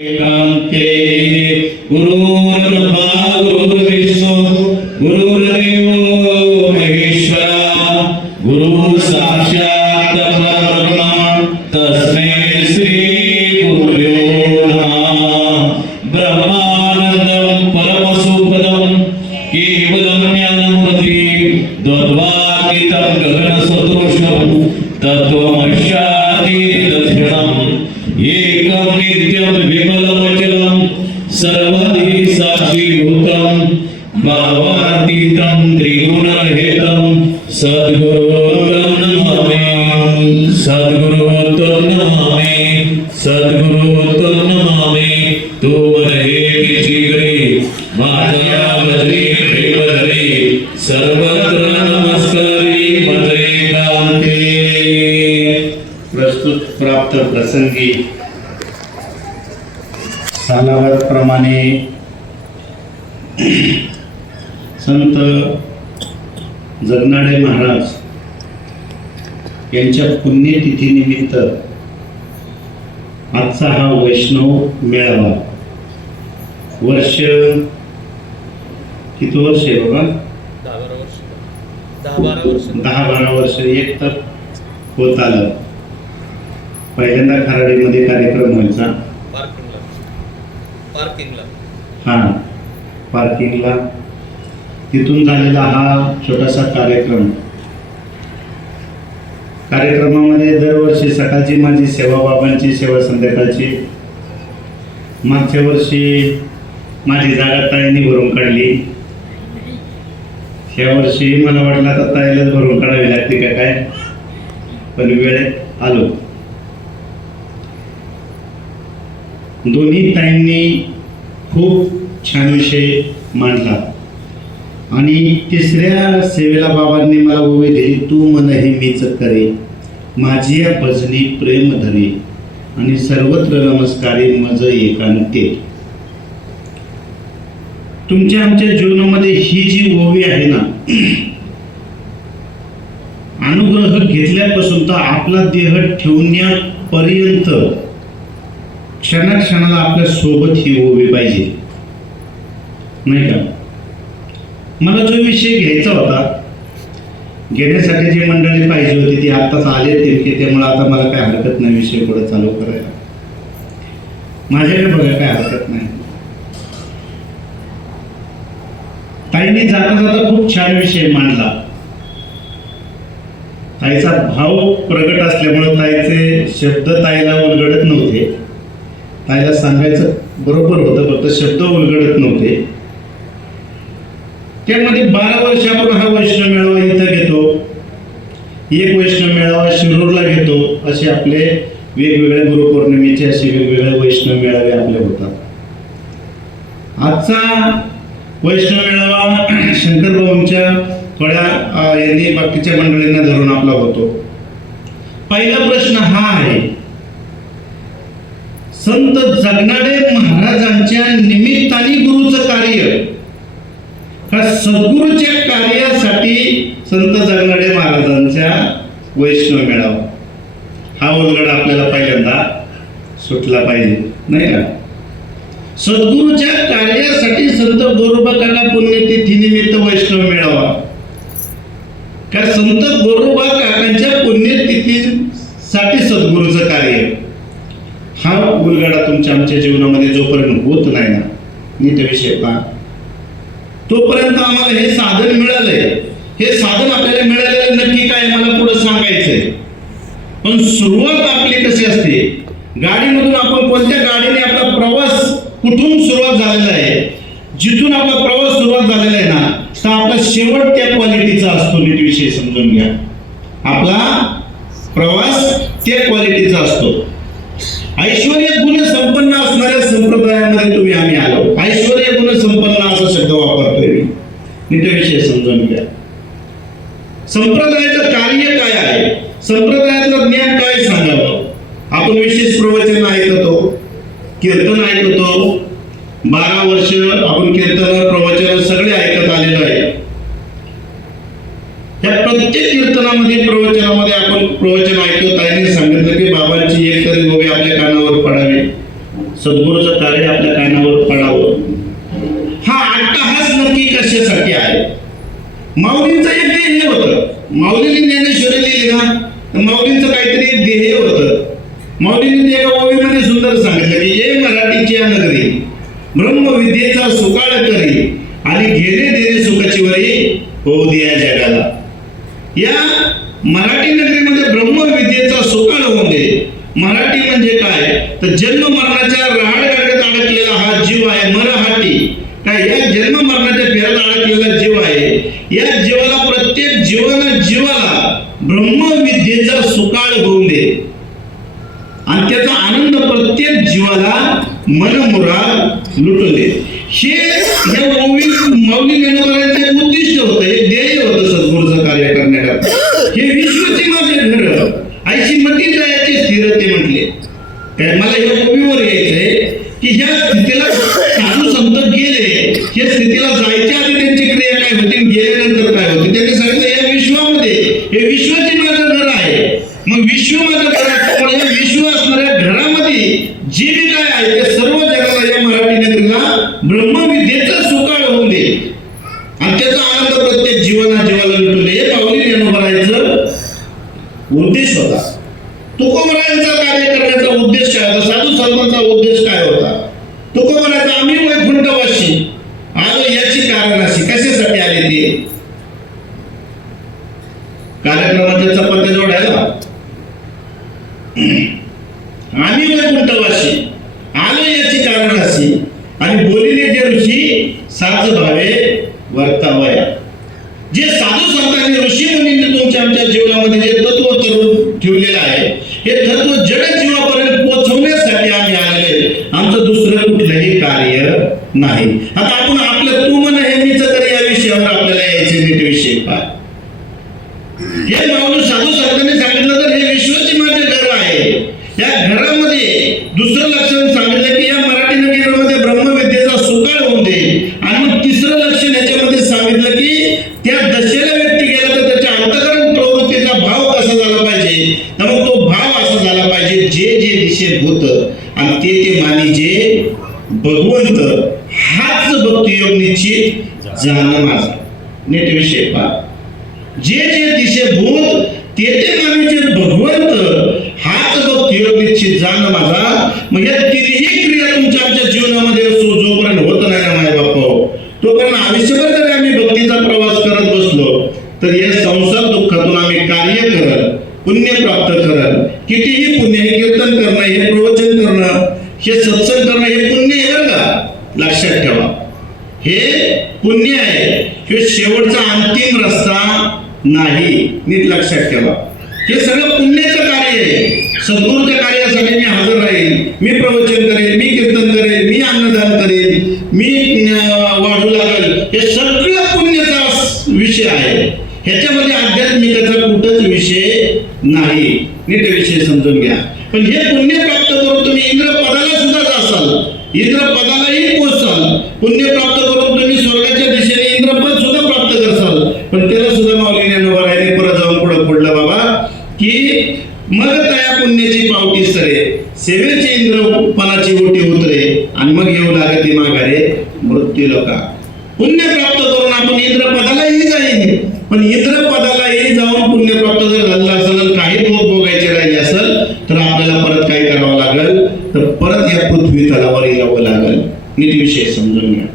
एकांते गुरुर्ब्रह्मा गुरुर्विष्णू गुरुर्देवो महेश्वरा गुरु साक्षात् परब्रह्म तस्मै श्री गुरुभ्यो नमः। ब्रह्मानंदं परमसुखदं केवलं ज्ञानमूर्ति द्वद्वातीतं गगनसदृशं तत्त्वमस्यादि दर्शनम् एकं नित्यं विमलमचलं सर्वधि साक्षीभूतं भावातीतं त्रिगुणरहितं सद्गुरुं नमामि सद्गुरुं नमामि सद्गुरुं नमामि। तू रहे चिगरी माझ्या भजरी प्रेमधरी सर्वत्र नमस्कारी मते कांते। प्रस्तुत प्राप्त प्रसंगी सालावतप्रमाणे संत जगनाडे महाराज यांच्या पुण्यतिथीनिमित्त आजचा हा वैष्णव मेळावा वर्ष किती वर्ष आहे बाबा? 10-12 वर्ष एक तर होत आलं. पहिल्यांदा खराडीमध्ये कार्यक्रम व्हायचा पार्किंगला तिथून झालेला हा छोटासा कार्यक्रमामध्ये दरवर्षी सकाळची माझी सेवा, बाबांची सेवा संध्याकाळची. मागच्या वर्षी माझी जागा ताईंनी भरून काढली. ह्या वर्षी मला वाटलं आता ताईलाच भरून काढावी लागते का काय, पण वेळेत आलो. दोन्ही ताईंनी खूप छान विषय मांडला आणि तिसऱ्या सेवेला बाबांनी मला उभी दिली. तू मन हे मीच करे माझी या भजनी प्रेम धरे आणि सर्वत्र नमस्कारी मज एकांते. तुमच्या आमच्या जीवनामध्ये ही जी ओवी आहे ना, अनुग्रह घेतल्यापासून तर आपला देह ठेवण्यापर्यंत क्षणाक्षणाला आपल्या सोबत ही ओवी पाहिजे, नाही का? मला जो विषय घ्यायचा होता, घेण्यासाठी जी मंडळी पाहिजे होती ती आत्ताच आले तितके, त्यामुळे आता मला काय हरकत नाही विषय पुढे चालू करायला. माझ्याकडे बघा काय हरकत नाही. ताईने जाता जाता खूप छान विषय मांडला. ताईचा भाव प्रगट असल्यामुळे ताईचे शब्द ताईला उलगडत नव्हते. ताईला सांगायचं बरोबर होतं, फक्त शब्द उलगडत नव्हते. त्यामध्ये 12 वर्ष आपण हा वैष्णव मेळावा इथं घेतो, एक वैष्णव मेळावा शिरूरला घेतो, असे आपले वेगवेगळे गुरुपौर्णिमेचे असे वेगवेगळे वैष्णव मेळावे आपले होतात. आजचा वैष्णव मेळावा शंकरभाऊंच्या थोड्या यांनी बाकीच्या मंडळींना धरून आपला होतो. पहिला प्रश्न हा आहे, संत जगनाडे महाराजांच्या निमित्ताने गुरुचं कार्य का सद्गुरूच्या कार्यासाठी संत जगनाडे महाराजांच्या वैष्णव मेळावा, हा उलगडा आपल्याला पहिल्यांदा सुटला पाहिजे, नाही का? सद्गुरूच्या कार्यासाठी संत गोरोबा काका पुण्यतिथी निमित्त वैष्णव मेळावा का संत गोरोबा काकांच्या पुण्यतिथीसाठी सद्गुरूचं कार्य, हा उलगडा तुमच्या आमच्या जीवनामध्ये जोपर्यंत होत नाही ना, नीट विषय पहा, तोपर्यंत आम्हाला हे साधन मिळालंय. हे साधन आपल्याला मिळालेलं नक्की काय मला पुढे सांगायचंय. पण सुरुवात आपली कशी असते, गाडीमधून आपण कोणत्या गाडीने आपला प्रवास कुठून सुरुवात झालेला आहे, जिथून आपला प्रवास सुरुवात झालेला आहे ना, तर आपला शेवट त्या क्वालिटीचा असतो. नीट विषय समजून घ्या, आपला प्रवास त्या क्वालिटीचा असतो. ऐश्वर्य गुण संपन्न असणाऱ्या संप्रदायामध्ये तुम्ही आम्ही आलो. ऐश्वर्य गुण संपन्न असा शब्द वापरतोय मी, नीट विषय समजून घ्या. संप्रदायाचं कार्य काय आहे, संप्रदायातलं ज्ञान काय सांगावं. आपण विशेष प्रवचन ऐकतो, कीर्तन ऐकतो, 12 वर्ष आपण कीर्तन प्रवचन सगळे ऐकत आलेलो आहे. या प्रत्येक कीर्तनामध्ये प्रवचनामध्ये आपण प्रवचन ऐकतो. ताईने सांगितलं की बाबांची एक तरी ओवी आपल्या कानावर पडावी. सद्गुरूचं गुरुचं कार्य आपल्या कानावर पडावं. हा अट्टहास नक्की कशासाठी आहे? माऊलींचं एक ध्येय होतं. माऊलींनी ज्ञानेश्वरी लिहिली ना, तर माऊलींचं काहीतरी एक ध्येय होतं. माऊलींनी एका ओवीमध्ये सुंदर सांगितलं की ये मराठीची नगरी ब्रह्मविद्येचा सुकाळ करी आणि घेणे देणे सुखाची वरी होऊ दे या जगाला. या मराठी नगरीमध्ये ब्रह्मविद्येचा सुकाळ होऊ दे. मराठी म्हणजे काय तर जन्म मरणाच्या रहाडगाडीत अडकलेला हा जीव आहे मरहाटी. काय या जन्म मरणाच्या फेऱ्यात अडकलेला जीव आहे. या जीवाला प्रत्येक जीवाला ब्रह्मविद्येचा सुकाळ होऊन दे आणि त्याचा आनंद प्रत्येक जीवाला मनमुराद लुटून दे. हे या माऊली ज्ञानोबारांचे उद्दिष्ट होतं, एक ध्येय होतं सद्गुरूचं कार्य करण्याकरता. हे विश्वचे माझे घर आईची मती जायची स्थिरते म्हटले. काय मला या ओवीवर यायचंय की ह्या स्थितीला साधू संत गेले, या स्थितीला जायच्या आधी त्यांची क्रिया काय होती, गेल्यानंतर काय होती. त्यांनी सांगितलं या विश्वामध्ये हे विश्वाचे माझं घर आहे. मग विश्व माझं घर असल्यामुळे या विश्व असणाऱ्या घरामध्ये जे बी काय आहे ते सर्व जगाला या मराठी नगरीला ब्रह्मविद्येचा सुकाळ होऊन दे आणि त्याचा आनंद प्रत्येक जीवाला लुटून दे. हे माऊली ज्ञानोबारांचं उद्देश होता. तुकोबरायांचा कार्य करण्याचा उद्देश काय होता? साधू संतांचा उद्देश काय होता? तुकोबरायांचा आम्ही वैकुंठवासी आलो याची कारण अशी कशासाठी आले ते कार्यक्रमाच्या चपात्या जोडायला. आम्ही वैकुंठवासी आलो याची कारण अशी आणि बोलिले जे ऋषी साज भावे वर्तावया. जे साधू संतांनी ऋषी मुनींनी तुमच्या आमच्या जीवनामध्ये जे तत्व करून ठेवलेलं आहे हे तत्व जड जीवापर्यंत पोहोचवण्यासाठी आम्ही आलेले. आमचं दुसरं कुठलंही कार्य नाही. आता आपण आपलं तू म्हण हे मीच तर या विषयावर आपल्याला यायचे नीट विषय काय हे माऊली साधू संतांनी सांगितलं तर हे विश्वाचे माझे घर आहे. या घरामध्ये दुसरं लक्षण सांगितलं की या मराठी नगरीमध्ये ब्रह्मविद्येचा सुकाळ होऊन दे आणि मग तिसरं लक्षण याच्यामध्ये सांगितलं की त्या दशेला व्यक्ती गेला तर त्याच्या अंतःकरण प्रवृत्तीचा भाव कसा झाला पाहिजे. तर मग तो भाव असा झाला पाहिजे जे जे दिशेत होत आणि ते मानी जे भगवंत हाच भक्तियोग निश्चित जाणं माझा. नीट विषय पहा. जे जे दिशेभूत ते मानीचे भगवंत हाच भक्तियोग निश्चित जाणं माझा. मग या तिन्ही क्रिया तुमच्या आमच्या जीवनामध्ये जोपर्यंत होत नाही ना माझ्या बापा तोपर्यंत आयुष्यभर जरी आम्ही भक्तीचा प्रवास करत बसलो तर या संसार दुःखातून आम्ही कार्य करत पुण्य प्राप्त करत. कितीही पुण्य हे कीर्तन करणं हे प्रवचन करणं हे सत्संग करणं हे पुण्य आहे बरं का. लक्षात ठेवा हे पुण्य आहे. हे शेवटचा अंतिम रस्ता नाही. नीट लक्षात ठेवा हे सगळं पुण्याचं कार्य आहे. सद्गुरूच्या कार्यासाठी मी हजर राहील, मी प्रवचन करेल, मी कीर्तन करेल, मी अन्नदान करेल, मी वाढू लागेल. हे सगळं पुण्याचा विषय आहे. ह्याच्यामध्ये आध्यात्मिकाचा कुठंच विषय नाही. नीट विषय समजून घ्या. पण हे पुण्य प्राप्त करून तुम्ही इंद्रपदाला सुद्धा जासाल, इंद्रपदालाही पोहोचाल. पुण्य प्राप्त करून तुम्ही स्वर्गाच्या दिशेने इंद्रपद सुद्धा प्राप्त करसाल. पण त्याला सुद्धा माऊली ज्ञानोबारायांनी परत जाऊन पुढे पडलं बाबा की मग तया पुण्याची पावटी सरे सेवेची इंद्रपणाची ओटी उतरे आणि मग येऊ लागते माघारे मृत्यू लोका. पुण्य प्राप्त करून आपण इंद्रपदालाही जाईल. पण इंद्रपदालाही जाऊन पुण्य प्राप्त जर झालं असेल काही भोग भोगायचे राहिले असेल तर आपल्याला परत काय करावं लागेल तर परत या पृथ्वी तलावर यावं लागेल. नीट विषय समजून घ्या.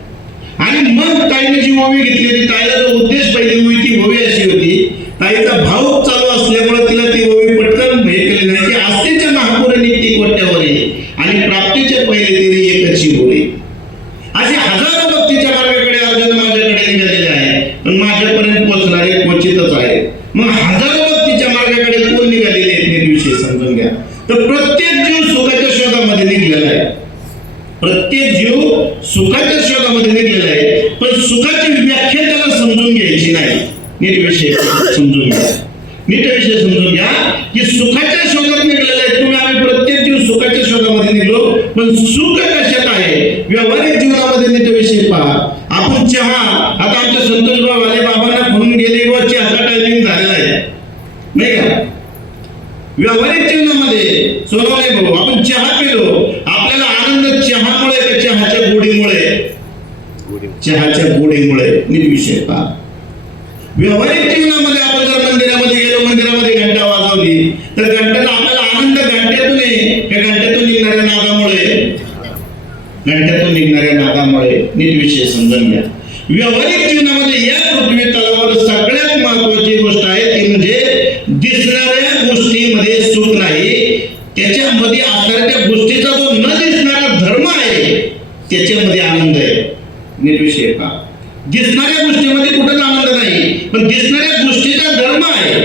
आणि मग ताईने जी ओवी घेतली होती ताईला जो उद्देश पहिली ओवी ती ओवी अशी होती. ताईचा भाव चालू असल्यामुळे तिला ती ओवी पटकन हे केली नाही की आस्तीच्या महापुरे निघती कोट्यावरी आणि प्राप्तीच्या पहिले तरी एकची होळी. असे हजारो भक्तीच्या मार्गाकडे अर्जुन माझ्याकडे निघालेले आहे पण माझ्यापर्यंत पोहोचणारे क्वचितच आहेत. मग हजारो भक्तीच्या मार्गाकडे कोण निघालेले आहेत नीट विषय समजून घ्या. तर प्रत्येक जीव सुखाच्या शोधामध्ये निघलेला आहे. प्रत्येक जीव सुखाच्या शोधामध्ये निघलेला आहे. पण सुखाची व्याख्या त्याला समजून घ्यायची नाही. नीट विषय समजून घ्या. नीट विषय समजून घ्या की सुखाच्या शोधात निघलेला आहे तुम्ही. आम्ही प्रत्येक जीव सुखाच्या शोधामध्ये निघलो पण सुख कशात आहे व्यावहारिक जीवनामध्ये. नीट विषय पहा. आपण चहा आता आमच्या संतोष भाऊ आले बाबांना म्हणून गेले व चहाचा टायमिंग झालेला आहे नाही का. व्यावहारिक जीवनामध्ये सोनवणे भाऊ आपण चहा पिलो आपल्याला आनंद चहामुळे चहाच्या गोडीमुळे. नीट विषय पहा. व्यावहारिक जीवनामध्ये आपण जर मंदिरामध्ये गेलो, मंदिरामध्ये घंटा वाजवली तर घंट्याला आपल्याला आनंद घंट्यातून आहे का घंट्यातून निघणाऱ्या नादामुळे? घंट्यातून निघणाऱ्या नादामुळे. नीट विषय समजून घ्या. व्यावहारिक जीवनामध्ये या पृथ्वी तलावर सगळ्यात महत्वाची गोष्ट आहे ती म्हणजे दिसणाऱ्या गोष्टीमध्ये सुख नाही, त्याच्यामध्ये असणाऱ्या त्या गोष्टीचा जो न दिसणारा धर्म आहे त्याच्यामध्ये आनंद आहे. नीट विषय पहा. दिसणाऱ्या गोष्टीमध्ये कुठंच आनंद नाही, पण दिसणाऱ्या गोष्टीचा धर्म आहे.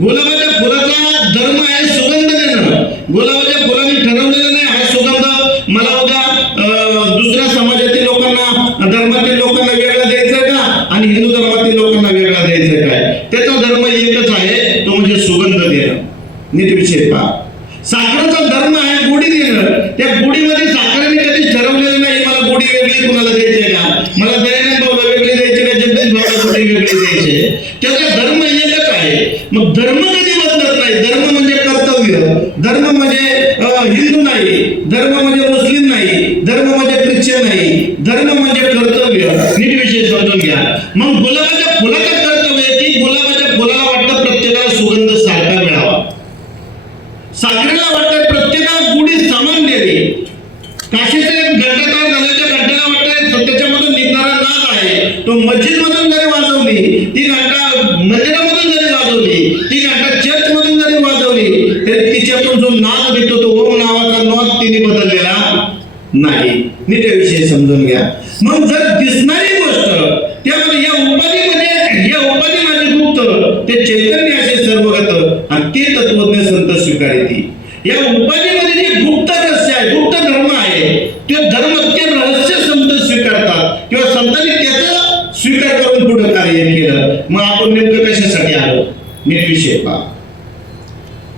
गुलाबाच्या फुलाचा धर्म आहे सुगंध देणं. गुलाबाच्या फुलाने ठरवलेलं नाही हा सुगंध मला उद्या दुसऱ्या समाजातील लोकांना, धर्मातील लोकांना वेगळा द्यायचा का आणि हिंदू धर्मातील लोकांना वेगळा द्यायचा काय. त्याचा धर्म एकच आहे, तो म्हणजे सुगंध देणं. नीट विषय पहा. साखरेचा धर्म आहे गोडी देणं. त्या गोडीमध्ये साखरेने कधीच ठरवलेलं नाही मला गोडी वेगळी कुणाला द्यायची का, मला दयानंद भाऊला वेगळी द्यायची का, जगदीश भाऊला गोडी वेगळी द्यायची. त्याचा धर्म एकच आहे. मग धर्म कधी बदलत नाही. धर्म म्हणजे कर्तव्य, धर्म म्हणजे हिंदू नाही, धर्म म्हणजे मुस्लिम नाही, धर्म म्हणजे ख्रिश्चन नाही, धर्म म्हणजे कर्तव्य. नीट विषय समजून घ्या. मग गुलाबाच्या फुलाचं कर्तव्य की गुलाबाच्या फुलाला वाटतं प्रत्येकाला सुगंध सारखा मिळावा, साखरेला वाटतं प्रत्येकाला गुढी समान द्यावी. काशीचे घंटाकार झाल्याच्या घंटेला वाटतं त्याच्यामधून निघणारा नाद आहे तो मस्जिद मधून जरी वाजवली, ती घंटा मंदिरामधून जरी वाजवली, ती घंटा चर्च मधून जरी वाजवली तरी तिच्यातून जो नाद देतो तो ओम नावाचा नाद तिने बदललेला नाही. नीट विषय समजून घ्या. मग जर दिसणारी गोष्ट त्यामध्ये या उपाधी माझी गुप्त ते चैतन्य असे सर्वगत आणि ते तत्वज्ञ संत स्वीकारिती. या उपाधीमध्ये जे गुप्त रहस्य आहे, गुप्त धर्म आहे, ते धर्म ते रहस्य संत स्वीकारतात किंवा संतांनी त्याचा स्वीकार करून पुढे कार्य केलं. मग आपण नेमकं कशासाठी आलो? नीट विषय पहा.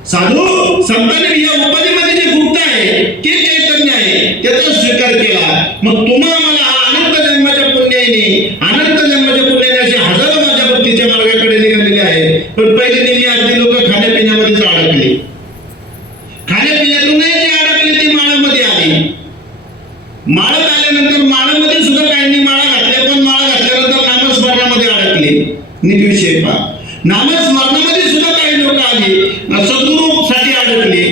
साधू संतांनी या उपाधीमध्ये जे गुप्त आहे ते चैतन्य आहे त्याचा स्वीकार केला. मग तुम्हा मला अनंत जन्माच्या पुण्याने, अनंत जन्माच्या पुण्याने असे हजारो माझ्या भक्तीच्या मार्गाकडे निघालेले आहे. पण पहिले नेहमी अगदी लोक खाण्यापिण्यामध्येच अडकले. खाण्यापिण्यातूनही जे अडकले ते माळामध्ये आले. माळात आल्यानंतर माळामध्ये सुद्धा काहींनी माळा घातल्या, पण माळा घातल्यानंतर नामस्मरणामध्ये अडकले. नीट विषय पहा. नामस्मरणामध्ये सुद्धा काही लोक आले, सद्गुरू साठी अडकले.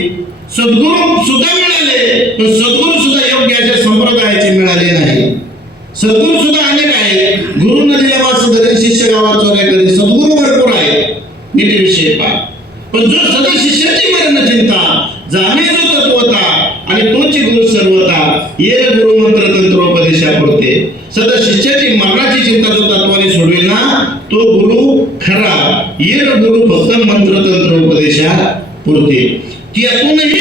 सद्गुरू सुद्धा मिळाले, पण सद्गुरू सुद्धा योग्य अशा संप्रदायाचे मिळाले नाही. सद्गुरू सुद्धा अनेक आहेत. गुरु नदीला वास धरे शिष्य गावात चोऱ्या करे. सद्गुरू भरपूर आहेत. नीट विषय पहा. पण जो सदा शिष्याची मरण चिंता जाणे जो तत्वता आणि तोची गुरु सर्वता ये गुरु मंत्र तंत्रोपदेशा पुरते. सदा शिष्याची मरणाची चिंता जो तत्वाने सोडवेल ना तो गुरु खरा. ये गुरु फक्त मंत्र तंत्रोपदेशा पुरते. त्यातूनही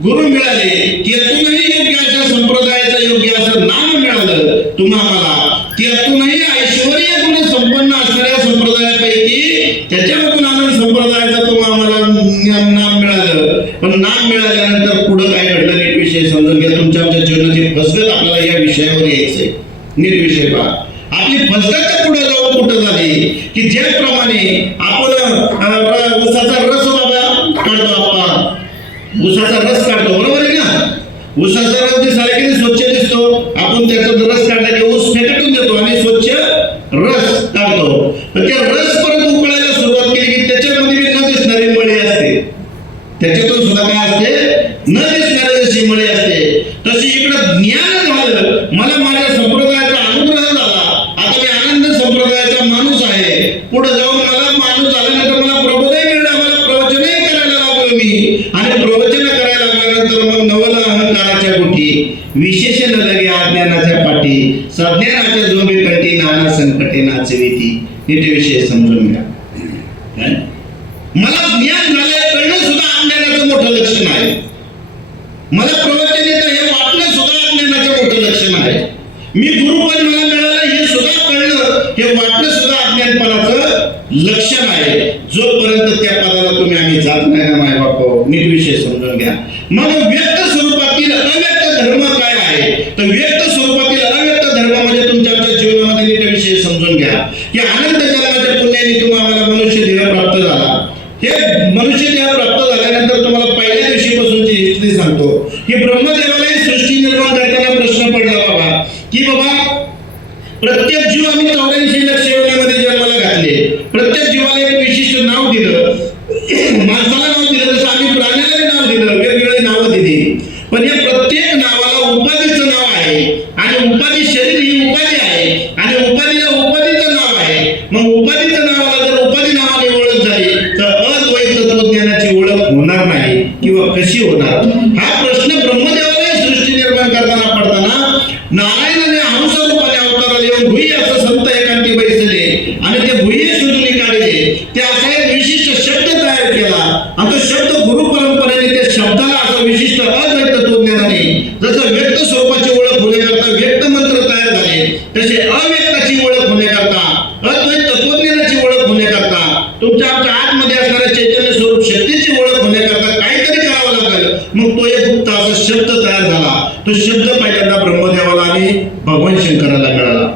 गुरु मिळाले, त्यातूनही योग्य अशा संप्रदायाचं योग्य असं नाम मिळालं तुम्हाला. त्यातूनही ऐश्वर्य गुण संपन्न असणाऱ्या संप्रदायापैकी त्याच्यामधून आनंद संप्रदायाचा तुम्हाला नाम मिळालं. पण नाम मिळाल्यानंतर पुढे काय घडलं नीट विषय समजून घ्या. तुमच्या आमच्या जीवनाची फसगत आपल्याला या विषयावर यायचंय. नीट विषय पहा. आपली फसगत पुढे जाऊन कुठं झाली की ज्याप्रमाणे आपण उसाचा रस काढतो, आपण उसाचा रस काढतो बरोबर आहे ना. उसाचा रस दिसायला किती स्वच्छ दिसतो. आपण त्याचा रस काढला की ऊस फेकटून देतो आणि स्वच्छ रस काढतो. पण त्या रस परत उकळायला सुरुवात केली की त्याच्यामध्ये न दिसणारी मळी असते. त्याच्यातून सुद्धा काय असते? न दिसणारी जशी मळी असते तशी इकडं ज्ञान झालं. मला माझ्या संप्रदायाचा अनुग्रह झाला. आता मी आनंद संप्रदायाचा माणूस आहे. पुढे जाऊन मला माणूस झाल्यानंतर मला प्रबोधही मिळालं, मला प्रवचनही करायला लागलो मी. आणि प्रवचन करायला लागल्यानंतर मग नवल अहंकाराच्या गुठी, विशेष न लगे अज्ञानाच्या पाठी, सज्ञानाच्या जोबी कंठी नाना संकटे नाचविती. नीट विषय समजून घ्या. मला ज्ञान झालंय कळणं सुद्धा अज्ञानाचं मोठं लक्षण आहे. मला प्रवचन येतं हे वाटणं सुद्धा अज्ञानाचं मोठं लक्षण आहे. मी गुरुपद मला मिळालं हे सुद्धा कळणं, हे वाटणं सुद्धा अज्ञानपणाचं लक्षण आहे. जोपर्यंत त्या पदाला तुम्ही आम्ही जात नाही ना माय बाप. नीट विषय समजून घ्या. मग व्यक्त स्वरूपातील अव्यक्त धर्म काय आहे? तर व्यक्त स्वरूपातील अव्यक्त धर्म म्हणजे तुमच्या जीवनामध्ये नीट विषय समजून घ्या की अनंत जन्माच्या पुण्याने तुम्हाला मनुष्य देह प्राप्त झाला. हे मनुष्य देह प्राप्त झाल्यानंतर तुम्हाला पहिल्या दिवशीपासूनची हिस्ट्री सांगतो की ब्रह्मदेवाला सृष्टी निर्माण करताना प्रश्न पडला बाबा की बाबा प्रत्येक जीव आम्ही 84 लक्ष योनीमध्ये जन्माला घातले. प्रत्येक जीवाला एक विशिष्ट नाव दिलं. माणसाला नाव दिलं तसं आम्ही प्राण्याला नाव दिलं, वेगवेगळी नावं दिली. पण या प्रत्येक नावाला उपाधीचं नाव आहे आणि उपाधी शरीर ही उपाधी आहे आणि उपाधीला उपाधीचं नाव आहे. मग उपाधीचं नावाला जर उपाधी नावाने ओळख झाली तर अद्वैत तत्वज्ञानाची ओळख होणार नाही किंवा कशी होणार? हा प्रश्न ब्रह्मदेवाला सृष्टी निर्माण करताना पडताना नारायणाने हंस रूपाने अवताराला येऊन भुई असं संत एकांती बैसले आणि ते भुई शोधून काढले. ते असा एक विशिष्ट शब्द तयार केला आणि तो शब्द गुरु परंपरेने त्या शब्दाला असं विशिष्ट अद्वैत तत्वज्ञानाने जसं व्यक्त स्वरूपाची ओळख होण्याकरता व्यक्त मंत्र तयार झाले, तसे अव्यक्ताची ओळख होण्याकरता अद्वैत तत्वज्ञानाची ओळख होण्याकरता तुमच्या आमच्या आतमध्ये असणाऱ्या चैतन्य स्वरूप शक्तीची ओळख होण्याकरता काहीतरी करावं लागेल. मग तो एक गुप्त असा शब्द तयार झाला. तो शब्द पहिल्यांदा ब्रह्मदेवाला आणि भगवान शंकराला मिळाला.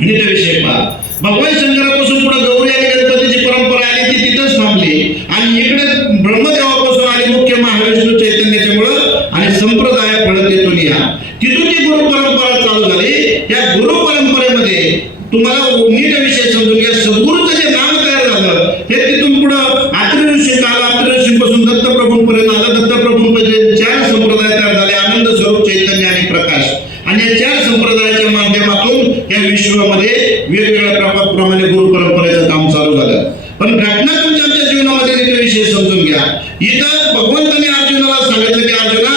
नीट विषय पहा. भगवान शंकरापासून पुढे गौरी आणि गणपतीची परंपरा आली, ती तिथंच थांबली आणि इकडे ब्रह्मदेवापासून आली मुख्य महाविष्णू चैतन्याच्यामुळं आणि संप्रदाय फळत येथून या तिथून ती गुरु परंपरा चालू झाली. या गुरु परंपरेमध्ये तुम्हाला नीट विषय समजून घ्या. सद्गुरूचं जे नाम तयार झालं हे तिथून पुढं आत्री ऋषी काल, आत्री ऋषीपासून दत्तप्रभूंपर्यंत आलं. दत्तप्रभूंपर्यंत 4 संप्रदाय तयार झाले, आनंद स्वरूप, चैतन्य आणि प्रकाश. आणि या 4 संप्रदायाच्या माध्यमातून या विश्वामध्ये वेगवेगळ्या प्रमाणे गुरु परंपरेचं काम चालू झालं. पण घटना तुमच्या आमच्या जीवनामध्ये नीट विषय समजून घ्या. इथं भगवंतांनी अर्जुनाला सांगितलं की अर्जुना,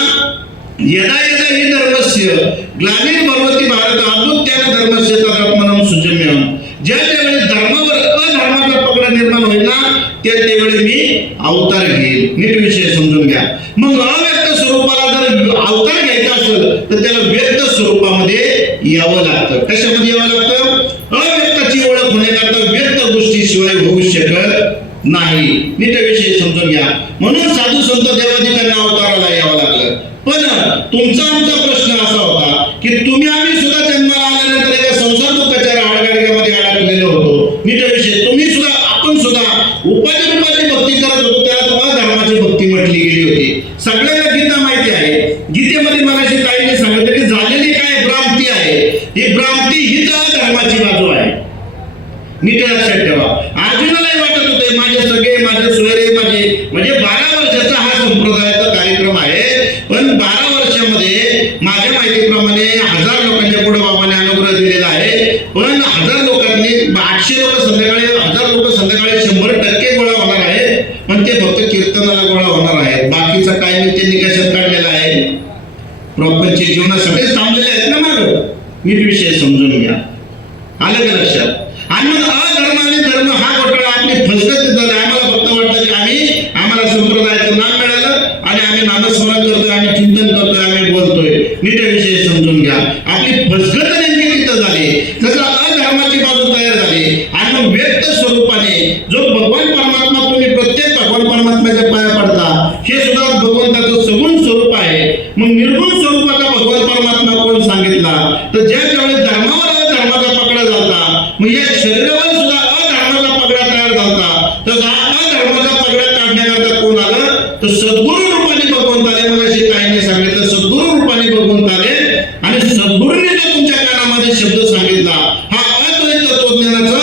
यदा यदा हि धर्मस्य ग्लानिर्भवति भारत अभ्युत्थान धर्मस्य तदात्मनं सुजम्यं. ज्या वेळी धर्मावर अधर्माचा पगडा निर्माण होईल ना त्यावेळी मी अवतार घेईल. नीट विषय समजून घ्या. मग अव्यक्त स्वरूपाला जर अवतार घ्यायचा असेल तर त्याला व्यक्त स्वरूपामध्ये यावं लागतं. कशामध्ये यावं लागतं? अव्यक्ताची ओळख होण्याकरता व्यक्त गोष्टीशिवाय होऊ शकत नाही. नीट विषय समजून घ्या. म्हणून साधू संत देवाधिकांना अवताराला यावं लागलं. पण तुमचा आमचा प्रश्न असा होता की तुम्ही आम्ही सुद्धा जन्माला आल्यानंतर एका संसार दुःखाच्या राडगाडग्यामध्ये अडकलेलो होतो. नीट विषय तुम्ही सुद्धा आपण सुद्धा उपाधी रूपाची भक्ती करत होतो, त्यात अधर्माची भक्ती म्हटली गेली होती. सगळ्यांना गीता माहिती आहे. गीतेमध्ये मगाशी ताईने सांगितलं की झालेली काय भ्रांती आहे, ही भ्रांती हीच अधर्माची बाजू आहे. नीट लक्षात ठेवा. अर्जुनालाही वाटत होते माझे सगळे, माझे सोयरे, माझे म्हणजे 12 वर्षाचा हा संप्रदायाचा कार्यक्रम आहे. पण 12 वर्षामध्ये माझ्या माहितीप्रमाणे 1000 लोकांच्या पुढे बाबाने अनुग्रह दिलेला आहे. पण 1000 लोकांनी 800 लोक संध्याकाळी, 1000 लोक संध्याकाळी 100% गोळा होणार आहे. पण ते फक्त कीर्तनाला गोळा होणार आहेत. बाकीचा काय मी ते निकषात काढलेला आहे. प्रॉपरचे जीवनासाठीच थांबलेले आहेत ना माग. नीट विषय समजून घ्या. आलं का लक्षात? आणि मग अधर्म आणि धर्म हा घोटाळा आपली फसगत झाला. आम्हाला फक्त वाटतं की आम्हाला संप्रदायाचं नाम मिळालं आणि आम्ही नामस्मरण करतोय, आम्ही चिंतन करतोय, आम्ही बोलतोय. नीट विषय समजून घ्या. आपली फसगत नेमकी तिथं झाली. जसं अधर्माची बाजू तयार झाली आणि मग व्यक्त स्वरूपाने जो भगवान परमात्मा, तुम्ही प्रत्येक भगवान परमात्म्याच्या पाया पडता, हे सुद्धा भगवंताचं सगुण स्वरूप आहे. मग निर्गुण स्वरूपाचा भगवान परमात्मा कोण सांगितला? तर ज्या वेळेस धर्मावर अधर्माचा पकडा झाला, मग या शरीरावर सुद्धा अधर्माचा पगडा तयार झाला. तर अधर्माचा पगडा काढण्याकरता कोण आलं? तर सद्गुरू रूपाने भगवंत आले. मग अशी काहींनी सांगितलं सद्गुरू रूपाने भगवंत आले आणि सद्गुरूने जो तुमच्या कानामध्ये शब्द सांगितला हा अद्वैत तत्वज्ञानाचं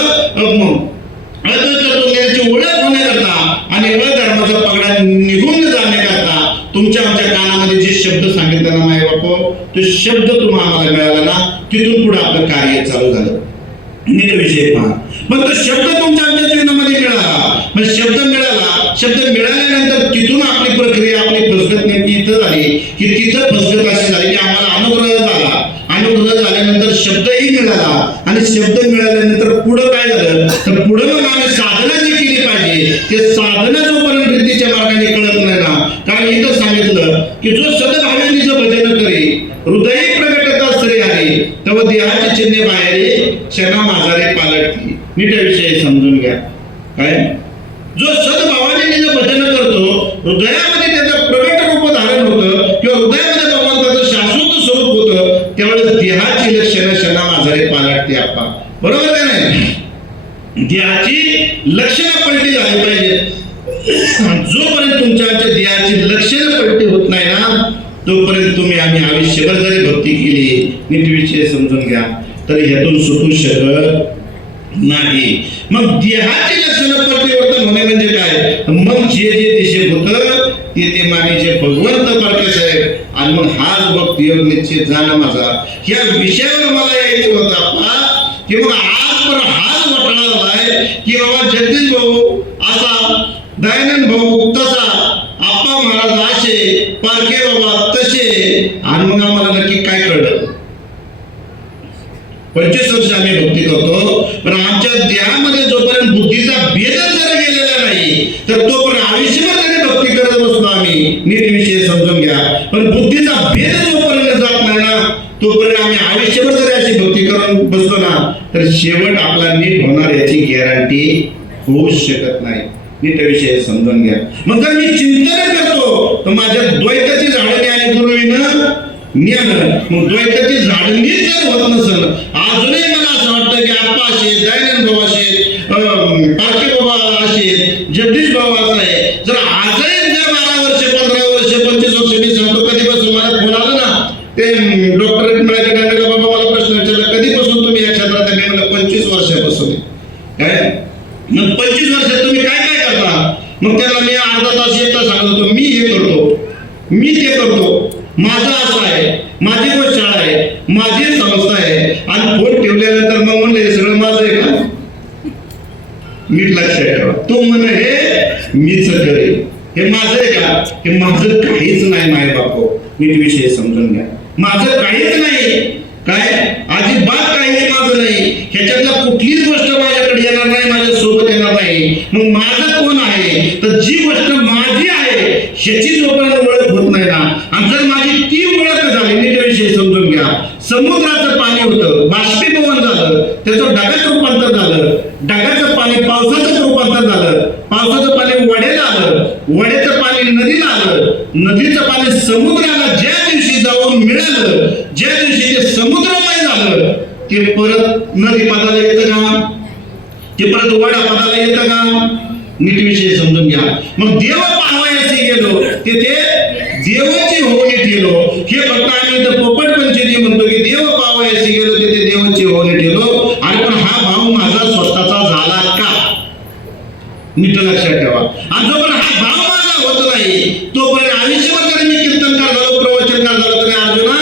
अद्वैत तत्वज्ञानाची ओळख होण्याकरता आणि अधर्माचा पगडा निघून जाण्याकरता तुमच्या आमच्या कानामध्ये जे शब्द सांगितले ना माय बापू, तो शब्द तुम्हाला आम्हाला मिळाला ना, तिथून पुढे आपलं कार्य चालू झालं. नीट विषय पहा. पण तो शब्द तुमच्या आमच्या जीवनामध्ये मिळाला. मग शब्द मिळाला, शब्द मिळाल्यानंतर तिथून आपली प्रक्रिया, आपली फसगत नेमकी इथं झाली की तिथं फसगत अशी झाली की आम्हाला अनुग्रह झाला. अनुग्रह झाल्यानंतर शब्दही मिळाला आणि शब्द मिळाल्यानंतर पुढं काय झालं? तर पुढं मग आम्ही साधना जी केली पाहिजे, ते साधना जोपर्यंत रीतीच्या मार्गाने कळत नाही ना, कारण इथं सांगितलं की जो सद्भावेनीचं भजन करी हृदय प्रगटता श्री हरी तव देहाचे चिन्हे बाहेर क्षणा माझारे पालटती. नीट विषय समजून घ्या. काय? जो सद्भावाने निज भजन करतो, हृदयामध्ये त्याचं प्रगट रूप धारण होतं किंवा हृदयामध्ये भगवंताचं शाश्वत स्वरूप होतं, त्यावेळेस देहाची लक्षणं क्षणा माझारे पालटते. आपा बरोबर का नाही? देहाची लक्षणं पलटी झाली पाहिजे. जोपर्यंत तुमच्या देहाची लक्षणं पलटी होत नाही ना, तोपर्यंत तुम्ही आम्ही आयुष्यभर जरी भक्ती केली. नीट विषय समजून घ्या. तर ह्यातून सुटू शकत नाही. मग देहाचे लक्षण परिवर्तन होणे म्हणजे काय? मग जे जे दिशे होतं ते मानेचे भगवंत पारखे साहेब आणि मग हाच भक्ती योग निश्चित झाला माझा. या विषयावर मला यायचं होतं आपला की मग आज पण हाच वटाळा झालाय की बाबा जगदीश भाऊ असा, दयानंद भाऊ तसा, आप्पा महाराज असे, पारखे बाबा तसे. आणि मग आम्हाला नक्की काय कळलं? 25 वर्ष आम्ही भक्ती करतो, पण आमच्या देहामध्ये जोपर्यंत बुद्धीचा भेदच जर गेलेला नाही तर तोपर्यंत आयुष्यभर तरी भक्ती करत बसतो आम्ही. नीट विषय समजून घ्या. पण बुद्धीचा भेद जोपर्यंत जात नाही ना तोपर्यंत आम्ही आयुष्यभर जरी अशी भक्ती करून बसतो ना तर शेवट आपला नीट होणार याची गॅरंटी होऊ शकत नाही. नीट विषय समजून घ्या. मग जर मी चिंतन करतो तर माझ्या द्वैताची झाडणी आणि गुरुविनं ज्ञान, मग द्वैताची झाडणी जर होत नसेल, अजूनही मला असं वाटतं की आप्पा असे, दयानंद भाऊ असे, पारखे बाबा असे, जगदीश भाऊ असा आहे. जर आजही जर 12 वर्ष 15 वर्ष 25 वर्ष मी सांगतो, कधीपासून मला फोन आला ना ते डॉक्टरेट मिळायच्या टायमाला, बाबा मला प्रश्न विचारला कधीपासून तुम्ही या क्षेत्रात? मी म्हणलं 25 वर्षापासून. काय मग 25 वर्षात तुम्ही काय काय करता? मग त्याला मी अर्धा तास 1 तास सांगत होतो, मी हे करतो, मी ते करतो, माझं असं आहे, माझी गोशाळा आहे, माझी संस्था आहे. आणि फोन ठेवल्यानंतर मग म्हणलं हे सगळं माझं आहे का? नीट लक्षात ठेवा. तो म्हणे हे मीच करेन, हे माझं आहे का? हे माझं काहीच नाही माय बापो. नीट विषय समजून घ्या. माझं काहीच नाही. काय अजिबात काहीच माझं नाही. ह्याच्यातला कुठलीच गोष्ट माझ्याकडे येणार नाही, माझ्या सोबत येणार नाही. मग माझं कोण आहे? तर जी गोष्ट माझी आहे ह्याची जोपर्यंत ओळख होत नाही ना, आणि जर माझी ती ओळख झाली, नीट विषय समजून घ्या. समुद्राचं पाणी होतं, बाष्पीभवन झालं, त्याचं ढगाचं रूपांतर झालं, ढगाचं पाणी पावसाचं रूपांतर झालं, पावसाचं पाणी वड्याला आलं, वड्याचं पाणी नदीला आलं, नदीचं पाणी समुद्राला ज्या दिवशी जाऊन मिळालं, ज्या दिवशी ते समुद्रमय झालं, ते परत नदी पदाला येतं का? ते परत वडा पदाला येतं का? नीट विषय समजून घ्या. मग देव पाहावयाचे गेलो ते देवाची होऊन गेलो. हे फक्त आम्ही इथं पोपट पंचमी म्हणतो की देव पाहावयाचे गेलो ते देवाची होऊन गेलो. आणि पण हा भाव माझा स्वतःचा झाला का? नीट लक्षात ठेवा. आणि जोपर्यंत हा भाव माझा होत नाही तोपर्यंत आयुष्यभर जरी मी कीर्तनकार झालो, प्रवचनकार झालो, तरी अर्जुना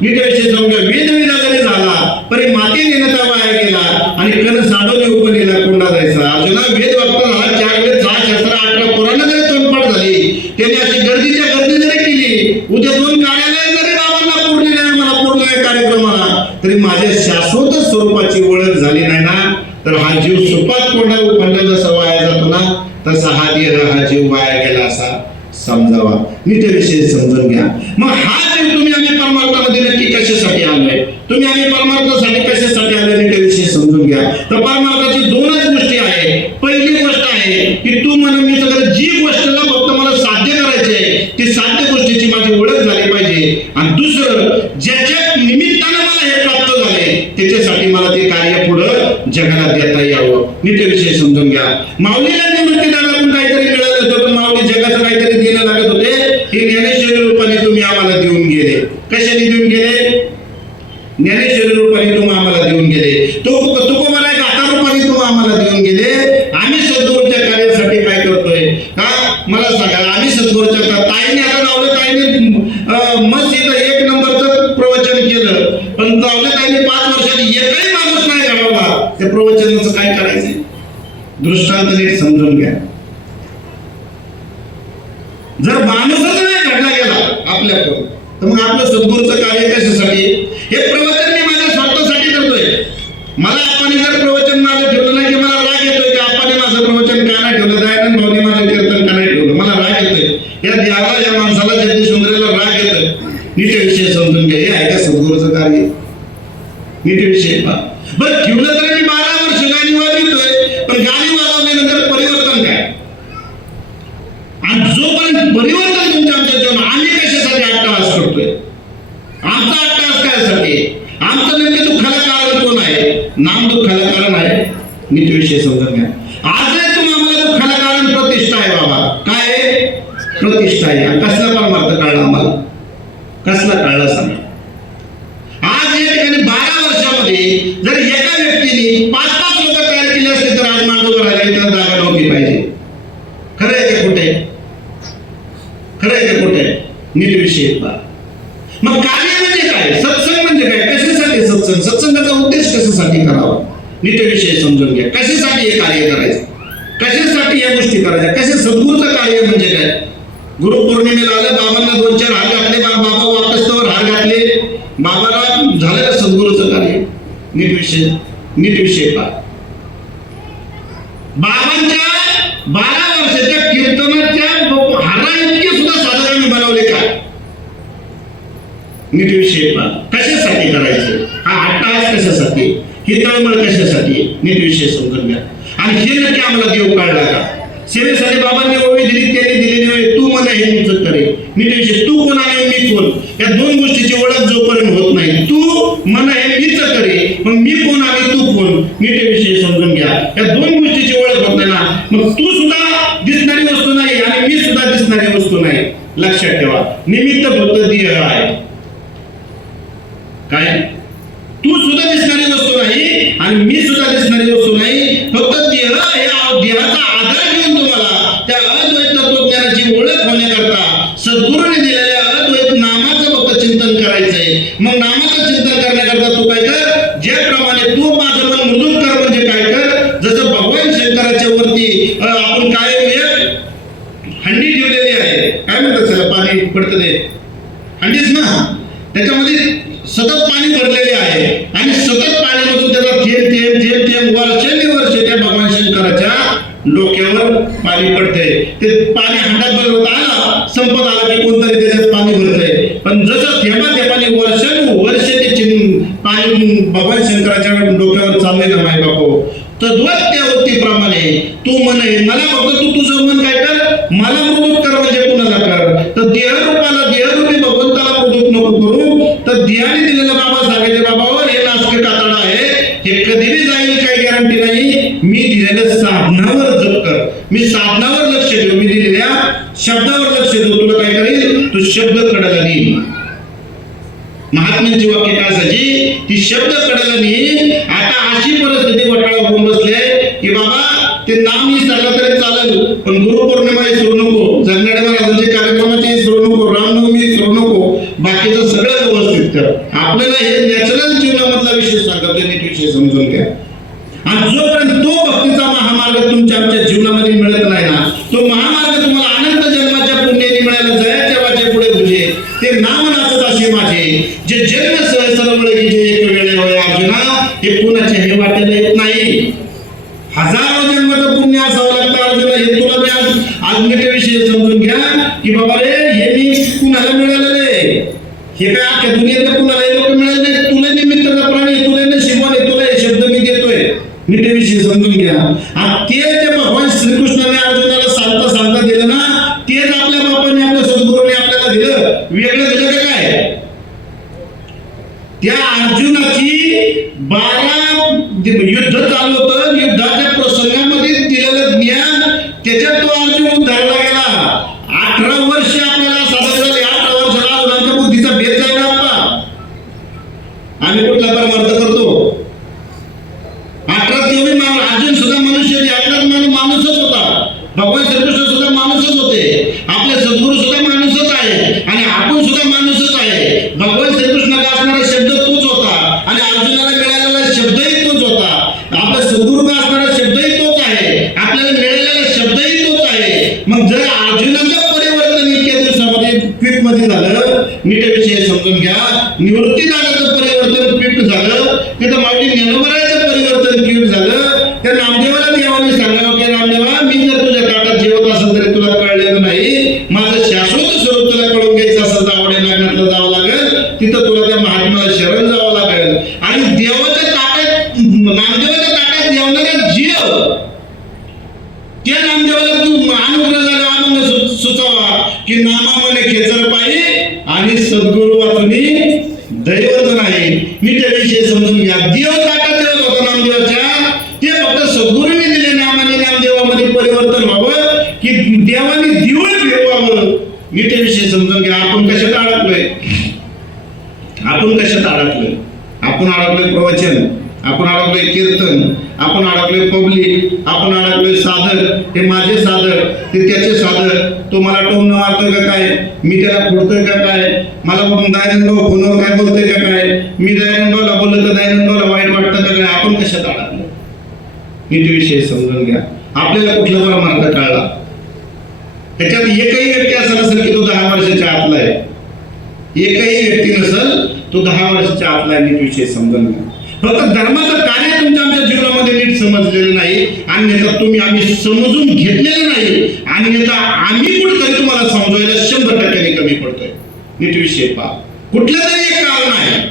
नीट विषय समजा वेदविधा जरी झाला तरी माती नेणता वाया गेला आणि कण साडोली उपनेला कोंडा जायचा. अर्जुना वेद वाक्य झाला, 4 वेद 6 शास्त्र 18 पुराण जरी तोंडपाठ झाली, त्याने अशी गर्दीच्या गर्दी जरी केली, उद्या 2 कार्यालय जरी बाबांना पुरली नाही, मला पूर्ण आहे कार्यक्रमाला, तरी माझ्या शाश्वत स्वरूपाची ओळख झाली नाही ना तर हा जीव सुपात कोंडा उपनला जसा वाया जातो ना तसा हा देह, हा जीव वाया गेला असा समजावा. नीट विषय समजून घ्या. मग हा जीव तुम्ही आम्ही परमार्थामध्ये नक्की कशासाठी आलोय? तुम्ही आम्ही परमार्थासाठी कशासाठी आलोय? नीट विषय समजून घ्या. तर परमार्थाची 2च गोष्टी आहे. पहिली गोष्ट आहे की तू म्हणून मी सगळं जी गोष्टला फक्त मला साध्य करायची आहे ती साध्य गोष्टीची माझी ओळख झाली पाहिजे. आणि दुसरं ज्याच्या निमित्तानं मला हे प्राप्त झाले त्याच्यासाठी मला ते कार्य पुढं जगाला देता यावं. नीट विषय समजून घ्या. माऊलीला निवृत्तीदाराकडून काहीतरी मिळालं होतं, पण माऊली जगाचं काहीतरी देणं लागत होते. हे ज्ञानेश्वरी रूपाने तुम्ही आम्हाला देऊन गेले. कशाने देऊन गेले? ज्ञानेश्वरी रूपाने तुम्ही आम्हाला देऊन गेले. तुकोबाला 10 रूपाने तुम्ही आम्हाला देऊन गेले. आम्ही सद्गुरूच्या कार्यासाठी काय करतोय का मला सांगा? आम्ही सद्गुरूच्या ताईने आता नावलं, ताईने मस्त इथं 1 नंबरचं प्रवचन केलं, पण नावलं ताईने 5 वर्षात एकही माणूस नाही घडवला. त्या प्रवचनाचं काय करायचं? दृष्टांत नीट समजून घ्या. जर माणूसच नाही घडला गेला आपल्याकडून तर मग आपलं सद्गुरूचं कार्य कशासाठी? हे प्रवचन मी माझ्या स्वार्थासाठी करतोय. मला आप्पाने जर प्रवचन माझं ठेवलं नाही की मला राग येतोय की आप्पाने माझं प्रवचन का नाही ठेवलं, दयानंद भाऊने माझं कीर्तन का नाही ठेवलं, मला राग येतोय. या देवाला, या माणसाला, जगदीश सुंदरेला राग येतोय. नीट विषय समजून घ्या. हे आहे का सद्गुरूचं कार्य? नीट विषय पहा. बरं ठेवलं तर मी 12 वर्ष गाणी वाजवतोय, पण गाणी वाजवल्यानंतर परिवर्तन काय? आणि जोपर्यंत परिवर्तन तुमच्या आमच्या जीवनात, आम्ही कशासाठी अट्टहास करतोय? आमचा अट्टहास कायसाठी? आमचं नेमके दुःखाला कारण कोण आहे? नाम दुःखाला कारण आहे. नीट विषय समजून घ्या. आजही तुम्हाला दुःखाला कारण प्रतिष्ठा आहे बाबा. काय आहे? प्रतिष्ठा आहे. कसला परमार्थ कळला आम्हाला? कसला कळला सांगा? आज या ठिकाणी 12 वर्षामध्ये समाजामध्ये जर एका व्यक्तीने 5-5 लोक तयार केले असते तर आज मांडव राहिला इथं जागा नव्हती पाहिजे. खरं आहे का खोटं आहे? खरं आहे का खोटं आहे? नीट विषय पहा. मग कार्य म्हणजे काय? सत्संग म्हणजे काय? कशासाठी सत्संग? सत्संगाचा उद्देश कशासाठी करावा? नीट विषय समजून घ्या. कशासाठी हे कार्य करायचं? कशासाठी या गोष्टी करायच्या? कशा सद्गुरूचं कार्य म्हणजे काय? गुरुपौर्णिमेला आलं, बाबांना 2-4 हार घातले, बाबा वापस्तवर हार घातले, बाबाला झालं का सद्गुरूचं कार्य? नीट विषय पहा. बाबांच्या 12 वर्षाच्या कीर्तनाच्या हारा इतके सुद्धा साधारण बनवले का? नीट विषय पहा. कशासाठी करायचं? हा अट्टहास कशासाठी? ही तळमळ कशासाठी? नीट विषय समजून घ्या. आणि हे नक्की आम्हाला देव काढला का? सेवेसाठी बाबांनी ओळी दिली, त्यांनी दिलेली वेळ तू मन हे मीच करे. नीट विषय. तू कोण आणि मी कोण या दोन गोष्टीची ओळख जोपर्यंत होत नाही, तू मन हे मीच करे, मग मी कोण आणि तू कोण? नीट विषय समजून घ्या. या दोन गोष्टीची ओळख होत नाही ना, मग तू सुद्धा दिसणारी वस्तू नाही आणि मी सुद्धा दिसणारी वस्तू नाही. लक्षात ठेवा. निमित्त फक्त देह आहे. काय? तू सुद्धा दिसणारी वस्तू नाही आणि मी सुद्धा दिसणारी वस्तू नाही. फक्त देह या देहाचा आधार घेऊन तुम्हाला त्या अद्वैत तत्वज्ञानाची ओळख होण्याकरता सद्गुरूने दिलेल्या अद्वैत नामाचं फक्त चिंतन करायचंय. मग नामाचं चिंतन करण्याकरता तू काय कर? ज्याप्रमाणे तू माझं मन मृदूत कर म्हणजे काय कर? जसं भगवान शंकराच्या वरती आपण काय हंडी ठेवलेली आहे, काय म्हणतात त्याला, पाणी पडतं ते हंडीच ना, त्याच्यामध्ये सतत पाणी भरलेले आहे आणि सतत पाण्यामधून त्याचा थेंब थेंब थेंब थेंब वर्षानुवर्ष त्या भगवान शंकराच्या डोक्यावर पाणी पडतंय. ते पाणी हंडात भरत आला, संपत आला की कोणतरी त्याच्यात पाणी भरतंय. पण जसं थेंबाने वर्षानुवर्ष ते पाणी भगवान शंकराच्या डोक्यावर चाललंय ना माय बापू, तद्वत त्या वृत्तीप्रमाणे तू मन आहे. मला फक्त तू तुझं मन काय कर? मला मृदूत कर म्हणजे कुणाला कर? तर देहरूपाला देहरूपी भगवंताला मृदूत नको करू. तर देहाने दिलेलं बाबा सांगितले, बाबा हे नासके कातडा आहे, हे कधीही जाईल काही गॅरंटी नाही. मी दिलेलं साधनावर जप कर. मी साधनावर लक्ष ठेव. मी दिलेल्या शब्दावर लक्ष ठेव. तुला काय करेल? तू शब्द कडाला नेईल. महात्म्यांची वाक्य काय असायची? ती शब्द कडाला नेईल. आता अशी परिस्थिती वटाळा होऊन बसले की बाबा ते नाम विसरलं तरी चालेल, पण गुरुपौर्णिमा विसरू नको, जगनाडे महाराजांचे कार्यक्रमाचे विसरू नको, रामनवमी विसरू नको, बाकीचं सगळं व्यवस्थित कर. आपल्याला हे नॅचरल जीवनामधला विषय सांगतो, नीट विषय समजून घ्या. आणि जोपर्यंत तो भक्तीचा महामार्ग तुमच्या आमच्या जीवनामध्ये मिळत नाही ना, तो महामार्ग तुम्हाला अनंत जन्माच्या पुण्याने मिळाला. जयाच्या वाचे पुढे भुजे ते नाम नाचत असे माझे, जे जन्म सहस्र जे एक वेळे होय अर्जुना, हे कुणाचे हे वाटेला येत नाही. हजारो जन्माचं पुण्य असावं लागतं अर्जुना. हे तुला मी आज नीट विषय समजून घ्या की बाबा रे, हे मी कुणाला मिळालेलं आहे? हे काय अख्ख्या दुनियेतल्या कुणाला हे लोक मिळाले नाही. तुला निमित्ताचा प्राणी, तुला नशिबाने तुला हे शब्द मी देतोय. नीट विषय समजून घ्या. आणि ते जे भगवान श्रीकृष्णाने अर्जुनाला सांगता दिलं ना, तेच आपल्या बापाने आपल्या सद्गुरूने आपल्याला दिलं. वेगळं दिलं का काय? त्या अर्जुनाची 12 युद्ध चालू होतं. युद्धाच्या प्रसंगामध्ये दिलेलं ज्ञान त्याच्यात तो अर्जुन उद्धारला गेला. 18 वर्ष आपल्याला साधन झाले. 18 वर्षाला अर्जुनाच्या बुद्धीचा भेद झाला. आम्ही कुठला परमार्थ करतो? 18 तेवढी अर्जुन सुद्धा मनुष्य, 18 माणूसच होता. भगवान श्रीकृष्ण सुद्धा माणूसच होते. आपले सद्गुरू सुद्धा माणूसच आहे आणि आपण सुद्धा माणूसच आहे. भगवान श्रीकृष्णाला असणारा शब्द तोच होता आणि अर्जुनाला मिळालेला शब्दही तोच होता. आपल्या सद्गुरूला असणारा शब्दही तोच आहे. आपल्याला मिळालेला शब्दही तोच आहे. मग जर अर्जुनाचं परिवर्तन इतक्या दिवसामध्ये क्विक मध्ये झालं, नीट विषय समजून घ्या. निवृत्ती दादाचं परिवर्तन क्विक झालं, तिथं माऊली ज्ञानोबराचं परिवर्तन क्विक झालं. त्या नामदेवाला देवाने सांगावं की रामदेवा, मी जर तुझ्या ताटात जेवत असेल तरी तुला कळलेलं नाही. माझं शाश्वत स्वरूप तुला कळून घ्यायचं असेल तर आवडे लग्नातलं जावं लागेल. तिथं तुला त्या महात्म्याला शरण जावं लागेल. आणि देवाच्या ताटात, नामदेवाच्या ताटात जेवणारा जीव, त्या नामदेवाला तू अनुग्रह झाला आनंद सुचावा की नामा मने खेचर पाहिजे आणि सद्गुरू वाचूनी दैवत नाही. नीट विषय समजून घ्या. देव ताटात जेवत होता नामदेवाच्या, ते फक्त सद्गुरूने दिले नामाने नामदेवामध्ये परिवर्तन व्हावं की देवाने दिवळ फिरवावं. नीट विषय समजून घ्या. आपण कशात अडकलोय? आपण कशात अडकलोय? आपण अडकलोय प्रवचन, आपण अडकलोय कीर्तन, आपण अडकलोय पब्लिक, आपण अडकलोय साधक, हे माझे साधक, ते त्याचे साधक, तो मला टोमणं मारतोय का काय, मी त्याला फोडतोय का काय, मला दयानंदभाऊ फोनवर काय बोलतोय का काय, मी दयानंदभाऊला बोललो तर दयानंदभाऊला वाईट वाटतं का काय, आपण कशात अडकलो? नीट विषय समजून घ्या. आपल्याला कुठला बरा मार्ग कळला? त्याच्यात एकही व्यक्ती असा नसेल की तो 10 वर्षाच्या आतला आहे. एकही व्यक्ती नसेल तो 10 वर्षाच्या आतला आहे. नीट विषय समजून घ्या. फक्त धर्माचं कार्य तुमच्या आमच्या जीवनामध्ये नीट समजलेलं नाही, अन्यथा तुम्ही आम्ही समजून घेतलेलं नाही, अन्यथा आम्ही कुठेतरी तुम्हाला समजवायला 100% कमी पडतोय. नीट विषय पहा. कुठलं तरी एक कारण आहे,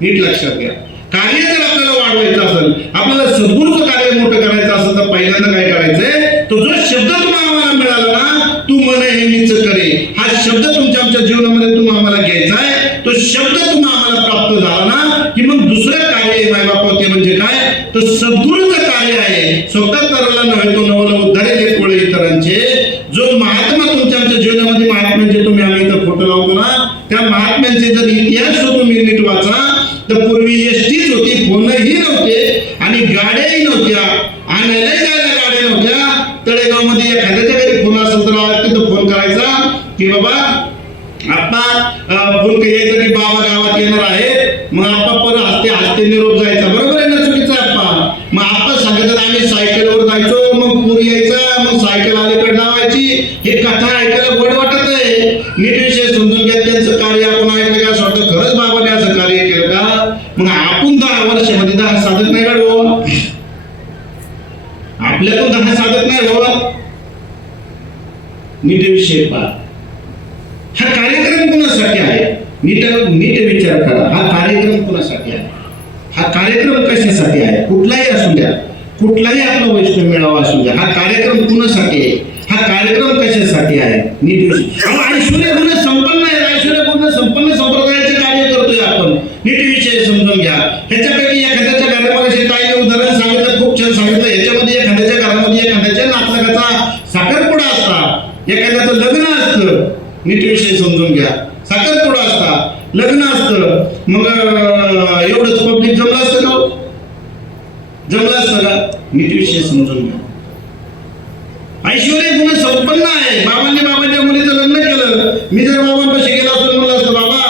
नीट लक्षात घ्या. कार्य जर आपल्याला वाढवायचं असेल, आपल्याला सद्गुरूचं कार्य मोठं करायचं असेल तर पहिल्यांदा काय करायचंय, तो जो शब्द तुम्हाला आम्हाला मिळाला ना, तू मन हे मीच करे, हा शब्द तुमच्या आमच्या जीवनामध्ये तुम्हाला आम्हाला घ्यायचा आहे. तो शब्द तुम्हाला आम्हाला प्राप्त झाला ना की मग दुसरं कार्य आहे मायबाप, ते म्हणजे काय, तर सद्गुरूचं कार्य आहे. स्वतः तरला नव्हे तो नवल उद्धारे देत कोळे इतरांचे. जो महात्मा तुमच्या आमच्या जीवनामध्ये, महात्म्यांचे तुम्ही आम्ही इथं फोटो लावतो ना, त्या महात्म्यांचे जर इतिहास तुम्ही नीट वाचा तर पूर्वी एसटीच होती, फोनही नव्हते आणि गाड्याही नव्हत्या, आणायलाही जायला गाड्या नव्हत्या. तळेगाव मध्ये एखाद्याच्या घरी फोन असेल तर तिथं फोन करायचा की बाबा आप्पा फोन यायचा की बाबा गावात येणार आहे, मग आप्पा परत हसते हसते निरोप जायचा. बरोबर आहे ना, चुकीचं आहे आप्पा? मग आप्पा सांगायचं आम्ही सायकलवर जायचो, मग पूर यायचा, मग सायकल अलीकडे लावायची. हे कथा ऐकायला गोड वाटत आहे. नीट विषय समजून घ्या. त्यांचं कार्य आपण ऐकलं का, असं वाटतं खरंच बाबाने असं कार्य केलं का? मग आपण 10 वर्षामध्ये 10 साधक नाही काढू, आपल्यातून 10 साधक नाही हो. नीट विषय पहा. हा कार्यक्रम कोणासाठी आहे? नीट विचार करा. हा कार्यक्रम कोणासाठी आहे? हा कार्यक्रम कशासाठी आहे? कुठलाही असू द्या, कुठलाही आपला वैष्णव मेळावा असू द्या, हा कार्यक्रम कोणासाठी आहे? हा कार्यक्रम कशासाठी आहे? नीट विषय. ऐश्वर्यपूर्ण संपन्न आहे, ऐश्वर्यपूर्ण संपन्न संप्रदायाचे कार्य करतोय आपण. नीट विषय समजून घ्या. ह्याच्यापैकी एखाद्याच्या घरामध्ये ताईने उदाहरण सांगितलं, खूप छान सांगितलं. ह्याच्यामध्ये एखाद्याच्या घरामध्ये एखाद्याच्या नातलगाचा साखरपुडा असता, एखाद्याचं लग्न असतं. नीट विषय समजून घ्या. साखरपुडा असता, लग्न असतं, मग एवढंच पब्लिक जमलं असतं का? जमलं असतं का? नीट विषय समजून घ्या. ऐश्वर्य गुण संपन्न आहे. बाबांच्या मुलीचं लग्न केलं. मी जर बाबांपाशी गेला असतो, म्हणलं असतं बाबा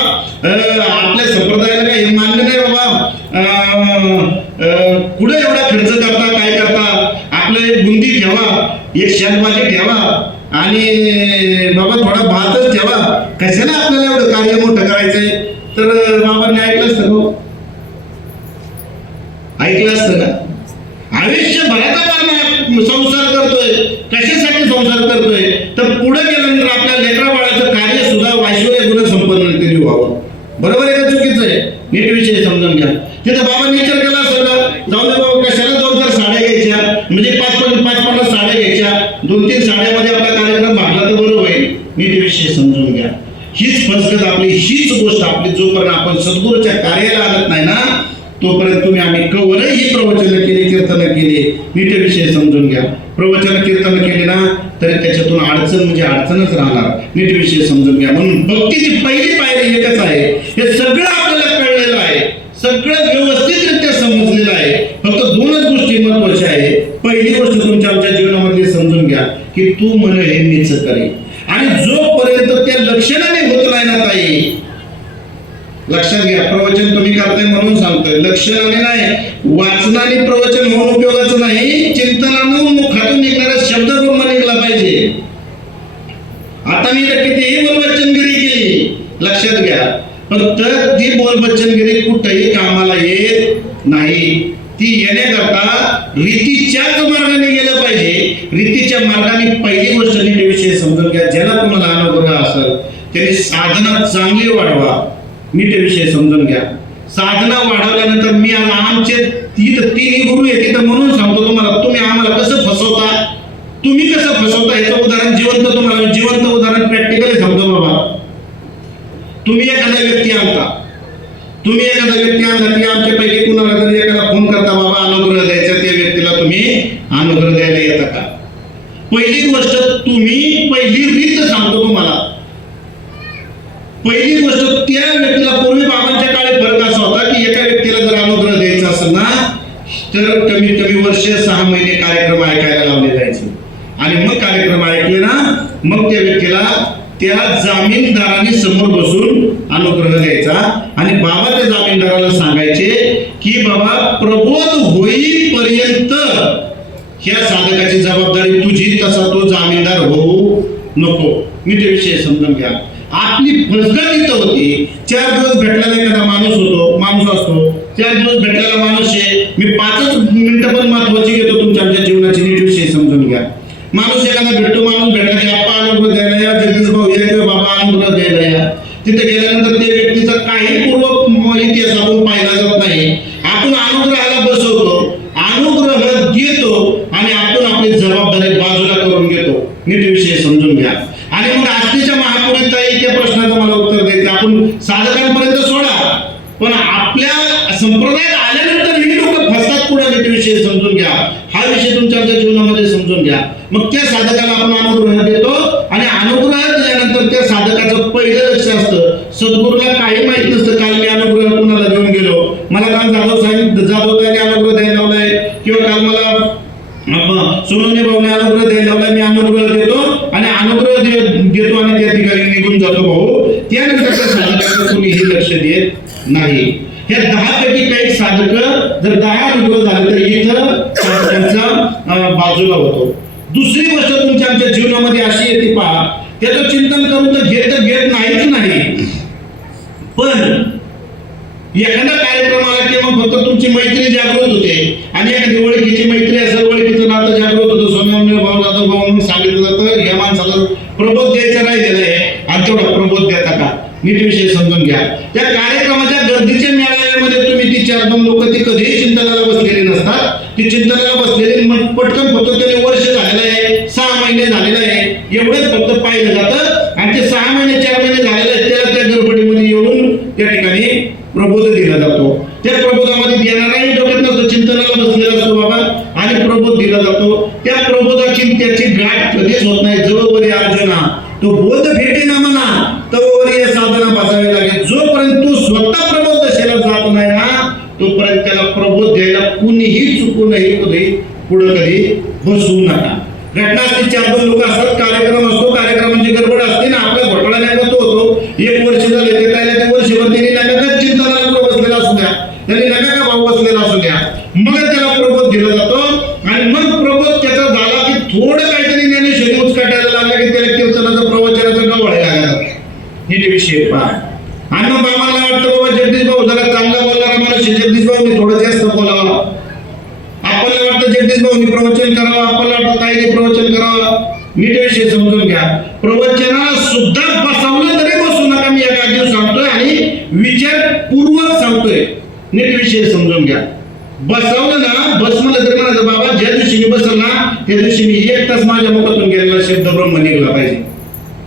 आपल्या संप्रदायाला काही मान्य नाही बाबा, कुठे एवढा खर्च करता, काय करता, आपलं एक बुंदी ठेवा, एक शाकभाजी ठेवा आणि बाबा थोडा भातच ठेवा, कशाला आपल्याला एवढं कार्य मोठं करायचंय? तर बाबांनी ऐकलं असतं का? ऐकलं असतं का? आयुष्यभराचा संसार करतोय, कशासाठी संसार करतोय? तर पुढे गेल्यानंतर आपल्या लेकरा बाळाचं कार्य सुद्धा ऐश्वर्य गुण संपन्न व्हावं. बरोबर आहे का चुकीचं आहे? नीट विषय समजून घ्या. तिथं बाबांनी विचार केला असेल का, जाऊ दे बाबा कशाला 2-4 साड्या घ्यायच्या, म्हणजे 5-50 साड्या घ्यायच्या, 2-3 साड्यामध्ये आपला कार्यक्रम भागला तर बरोबर होईल. नीट विषय समजून घ्या. हीच फसगत आपली, हीच गोष्ट आपली. जोपर्यंत आपण सद्गुरूच्या कार्याला आणत नाही ना, तोपर्यंत तुम्ही आम्ही कवरही प्रवचन केली, कीर्तन केली. नीट विषय समजून घ्या. प्रवचन कीर्तन केले ना तरी त्याच्यातून अडचण म्हणजे अडचणच राहणार. नीट विषय समजून घ्या. म्हणून भक्तीची पहिली पायरी एकच आहे. हे सगळं आपल्याला कळलेलं आहे, सगळं व्यवस्थितरित्या समजलेलं आहे. फक्त 2च गोष्टी महत्वाच्या आहे. पहिली गोष्ट तुमच्या आमच्या जीवनामध्ये समजून घ्या की तू मन हे मीच करे. आणि जोपर्यंत त्या लक्षणाने होत नाही ना ताई, लक्षात घ्या. प्रवचन तुम्ही करताय म्हणून सांगतोय, लक्षणाने नाही, वाचनाने प्रवचन होऊन उपयोगाचं नाही. चिंतनानं मुखातून निघणारा शब्द ब्रह्म निघला पाहिजे. आता मी तर कितीही बोलबच्चनगिरी केली, लक्षात घ्या, फक्त ती बोलबच्चनगिरी कुठेही कामाला येत नाही. ती येण्याकरता रीतीच्याच मार्गाने गेलं पाहिजे. रीतीच्या मार्गाने पहिली गोष्ट नीट विषय समजून घ्या. ज्याला तुम्हाला अनुग्रह असेल त्याने साधना चांगली वाढवा. नीट विषय समजून घ्या. साधना वाढवल्यानंतर मी आमचे तिन्ही गुरु आहे तिथं म्हणून सांगतो तुम्हाला, तुम्ही आम्हाला कसं फसवता, तुम्ही कसं फसवता याचं उदाहरण जिवंत, तुम्हाला जिवंत उदाहरण प्रॅक्टिकली सांगतो. बाबा तुम्ही एखादा व्यक्ती आणला की आमच्यापैकी कुणाला जर एखादा फोन करता, बाबा अनुग्रह द्यायचा, त्या व्यक्तीला तुम्ही अनुग्रह द्यायला येता का? पहिली गोष्ट तुम्ही, पहिली रीत सांगतो तुम्हाला. पहिली गोष्ट त्या व्यक्तीला, पूर्वी बाबांच्या काळी फरक असा होता की एका व्यक्तीला त्या जामीनदाराने समोर बसून अनुग्रह द्यायचा आणि बाबा त्या जामीनदाराला सांगायचे की बाबा प्रबोध होईपर्यंत ह्या साधकाची जबाबदारी तुझी, तसा तो जामीनदार होऊ नको. मी ते विषय समजून घ्या. आपली फसगत इथं होती. 4 दिवस भेटलेला एखादा माणूस असतो. 4 दिवस भेटलेला माणूस आहे. मी 5 मिनिटं पण महत्वाची घेतो तुमच्या आमच्या जीवनाची. नीट विषय समजून घ्या. माणूस एखादा भेटतो, माणूस भेटला की आप्पा अनुग्रह द्यायला या, जगदीश भाऊ या किंवा बाबा अनुग्रह द्यायला या. तिथे गेल्यानंतर त्या व्यक्तीचा काही पूर्व इतिहास आपण पाहिला जात नाही. आपण अनुग्रहाला बसवतो, अनुग्रह देतो आणि आपण आपली जबाबदारी बाजूला करून घेतो. नीट विषय समजून घ्या. आणि मग आजच्या महापुरुष ताई त्या प्रश्नाचं मला उत्तर द्यायचं. आपण साधकांपर्यंत सोडा, पण आपल्या संप्रदायात आल्यानंतर ही लोक फसतात पुढे. नीट विषय समजून घ्या. हा विषय तुमच्या जीवनामध्ये समजून घ्या. मग त्या साधकाला आपण अनुग्रह देतो आणि अनुग्रह दिल्यानंतर त्या साधकाचं पहिलं लक्ष असतं, सद्गुरूला काही माहित नसतं. काल मी अनुग्रह कुणाला देऊन गेलो, मला काल जाधवताईने अनुग्रह द्यायला लावलाय किंवा काल मला सोनवणे भाऊने अनुग्रह द्यायला लावलाय. मी अनुग्रह देतो आणि अनुग्रह देतो आणि त्या ठिकाणी निघून जातो भाऊ. त्यानंतर त्या साधकाचं कोणीही लक्ष देत नाही. ह्या 10 पैकी काही साधक जर 10 अनुग्रह झाले तर इथं साधकांचा बाजूला होतो. दुसरी गोष्ट तुमच्या आमच्या जीवनामध्ये अशी येते पहा, त्याचं चिंतन करून तर घेत नाहीच नाही. पण एखाद्या कार्यक्रमाला किंवा फक्त तुमची मैत्री जागृत होते आणि एखादी ओळखीची मैत्री असेल, ओळखीचं नातं जागृत होतं, सोन्याने भाऊ जाधव भाऊ म्हणून सांगितलं जातं या माणसाला प्रबोध द्यायचा राहिलेला आहे आणि तेवढा प्रबोध देता का? नीट विषय समजून घ्या. त्या कार्यक्रमाच्या गर्दीच्या मेळाव्यामध्ये तुम्ही ती 4-2 लोक ती कधीही चिंतनाला बसलेली नसतात. ती चिंतनाला बसलेली मग पटकन फक्त त्याने वर्ष झालेलं आहे, 6 महिने झालेलं आहे, एवढंच फक्त पाहिलं जातं आणि ते 6 महिने 4 महिने झालेले आहेत त्याला त्या गडबडीमध्ये येऊन त्या ठिकाणी प्रबोध दिला जातो. त्या प्रबोधामध्ये देणाराही डोक्यात नसतो, चिंतनाला बसलेला असतो बाबा आणि प्रबोध दिला जातो. त्या प्रबोधाची त्याची गाठ कधीच होत नाही. जवळवरी अर्जुना तो बोध भेटे ना म्हणा तवरी साधना बसावी लागेल. जोपर्यंत तो स्वतः प्रबोध दशेला जात नाही ना तोपर्यंत त्याला प्रबोध द्यायला कुणीही चुकूनही पुढे कधी बसवू नका. घटना असते 4-2 लोक असतात, कार्यक्रम असतो, कार्यक्रमाची गडबड असते ना आपल्या घोटाळा नाही होतो. 1 वर्ष झाले ते काय ते वर्षभर त्यांनी नका का चिंतनाला बसलेला असू द्या, त्यांनी नका का भाऊ बसलेला असू द्या, मग त्याला प्रबोध दिला जातो आणि मग प्रबोध त्याचा झाला की थोडं काहीतरी ज्ञानेश्वरी उचकाटायला लागला की त्याला कीर्तनाचं प्रवचनाचं गवळ लागला. हे विषय पहा. आणि मग आम्हाला वाटतं बाबा जगदीश भाऊ जरा चांगला बोलणारा माणूस जगदीश भाऊनी थोडं जास्त बोलावा. आपल्याला वाटतं जगदीश भाऊनी प्रवचन करावं, आपल्याला वाटतं ताईने प्रवचन करावं. नीट विषय समजून घ्या. प्रवचनाला सुद्धा बसवलं तरी बसू नका. मी एका दिवस सांगतोय आणि विचारपूर्वक सांगतोय. नीट विषय समजून घ्या. बसवलं ना, बस म्हणलं तरी म्हणायचं बाबा ज्या दिवशी मी बसल ना त्या दिवशी मी 1 तास माझ्या मुखातून गेलेला शब्द ब्रह्म निघला पाहिजे.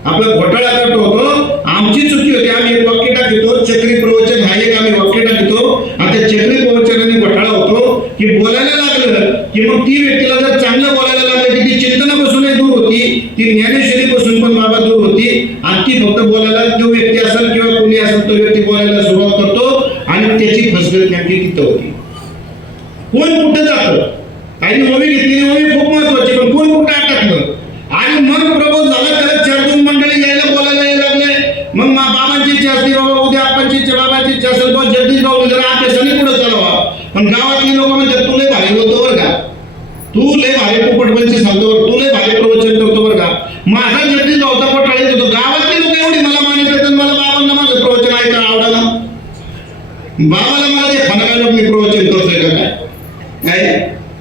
आपला घोटाळा करतो होतो, आमची चुकी होती. आम्ही एक वाक्य टाकतो, चक्री प्रवचन हा एक आम्ही वाक्य टाकतो आणि त्या चक्री प्रवचनाने घोटाळा होतो की बोलायला लागलं की मग ती व्यक्तीला जर चांगलं बोलायला लागलं की ती चिंतनापासूनही दूर होती, ती ज्ञानेश्वरीपासून पण बाबा दूर होती आणि ती फक्त बोलायला जो व्यक्ती असेल किंवा कोणी असेल तो व्यक्ती बोलायला सुरुवात करतो आणि त्याची फसगत नेमकी तिथं होती. कोण कुठं जातं, काही ओवी घेतलेली ओवी खूप महत्वाची, पण कोण कुठं अटकलं आणि मग प्रबोध झाला त्याला 4-2 मंडळी यायला बोलायला यायला लागले. मग बाबांची इच्छा असते बाबा उद्या आपणची इच्छा, बाबांची इच्छा असेल बाबा जगदीश भाऊ जरा अभ्यासाने पुढे चालवा. पण गावातली लोक म्हणतात तू लय भारी बोलतो बरं का, तू लय भारी पोपटपंची सांगतो, तू लय भारी प्रवचन करतो बरं का. माझा जगदीश भाऊचा पोटाळीत होतो. गावातली लोक एवढी मला मानित येतात, मला बाबांना माझं प्रवचन ऐका आवडायला. बाबाला मला ते फनागा लोक मी प्रवचन करतोय का काय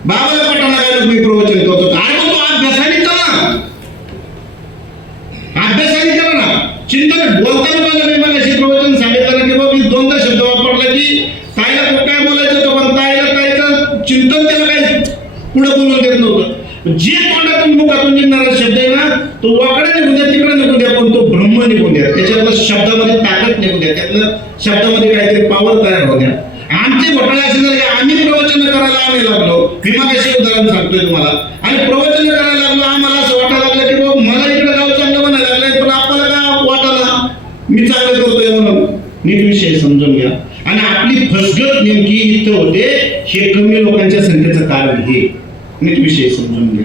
बाबाला पटाना काय लोक मी प्रवचन करतो. अरे तो अभ्यासाने चला, अभ्यासाने करा ना. चिंतन बोलताना मला मी मला प्रवचन सांगितलं की बाबा मी 2दा शब्द वापरला की ताईला काय बोलायचं होतं, पण ताईला ताईचं चिंतन त्याला काही पुढे बोलून देत नव्हतं. जे तोंडातून मुखातून निघणारा शब्द आहे ना तो वाकडे निघून द्या, तिकडे निघून द्या, पण तो ब्रह्म निघून द्या. त्याच्यातलं शब्दामध्ये ताकद निघून द्या, त्यातलं शब्दामध्ये काहीतरी पावर तयार होऊ द्या. आमचे घोटाळे असे झाले आम्ही प्रवचन करायला आम्ही लागलो. मी मागाशी उदाहरण सांगतोय तुम्हाला. आणि प्रवचन करायला लागलो आम्हाला असं वाटायला लागलं की बाबा मला इकडे गाव चांगलं म्हणायला लागलंय, पण आपल्याला का वाटायला मी चांगलं करतोय म्हणून. नीट विषय समजून घ्या. आणि आपली फसगत नेमकी इथं होते. हे कमी लोकांच्या संख्येचं कारण हे. नीट विषय समजून घ्या.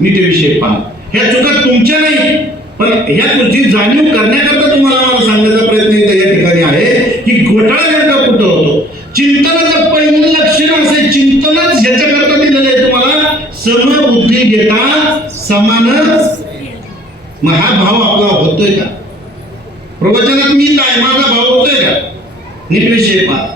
नीट विषय पहा. ह्या चुका तुमच्या नाही, पण ह्या गोष्टी जाणीव करण्याकरता तुम्हाला मला सांगण्याचा प्रयत्न इथं या ठिकाणी आहे की घोटाळा नेमका कुठं होतो. चिंतनाचं पहिलं लक्षण असे चिंतनच ह्याच्याकरता दिलेलं आहे तुम्हाला, समबुद्धी घेता समान. मग हा भाव आपला होतोय का प्रवचनात? मी काय माझा भाव होतोय का? नीट विषय पहा.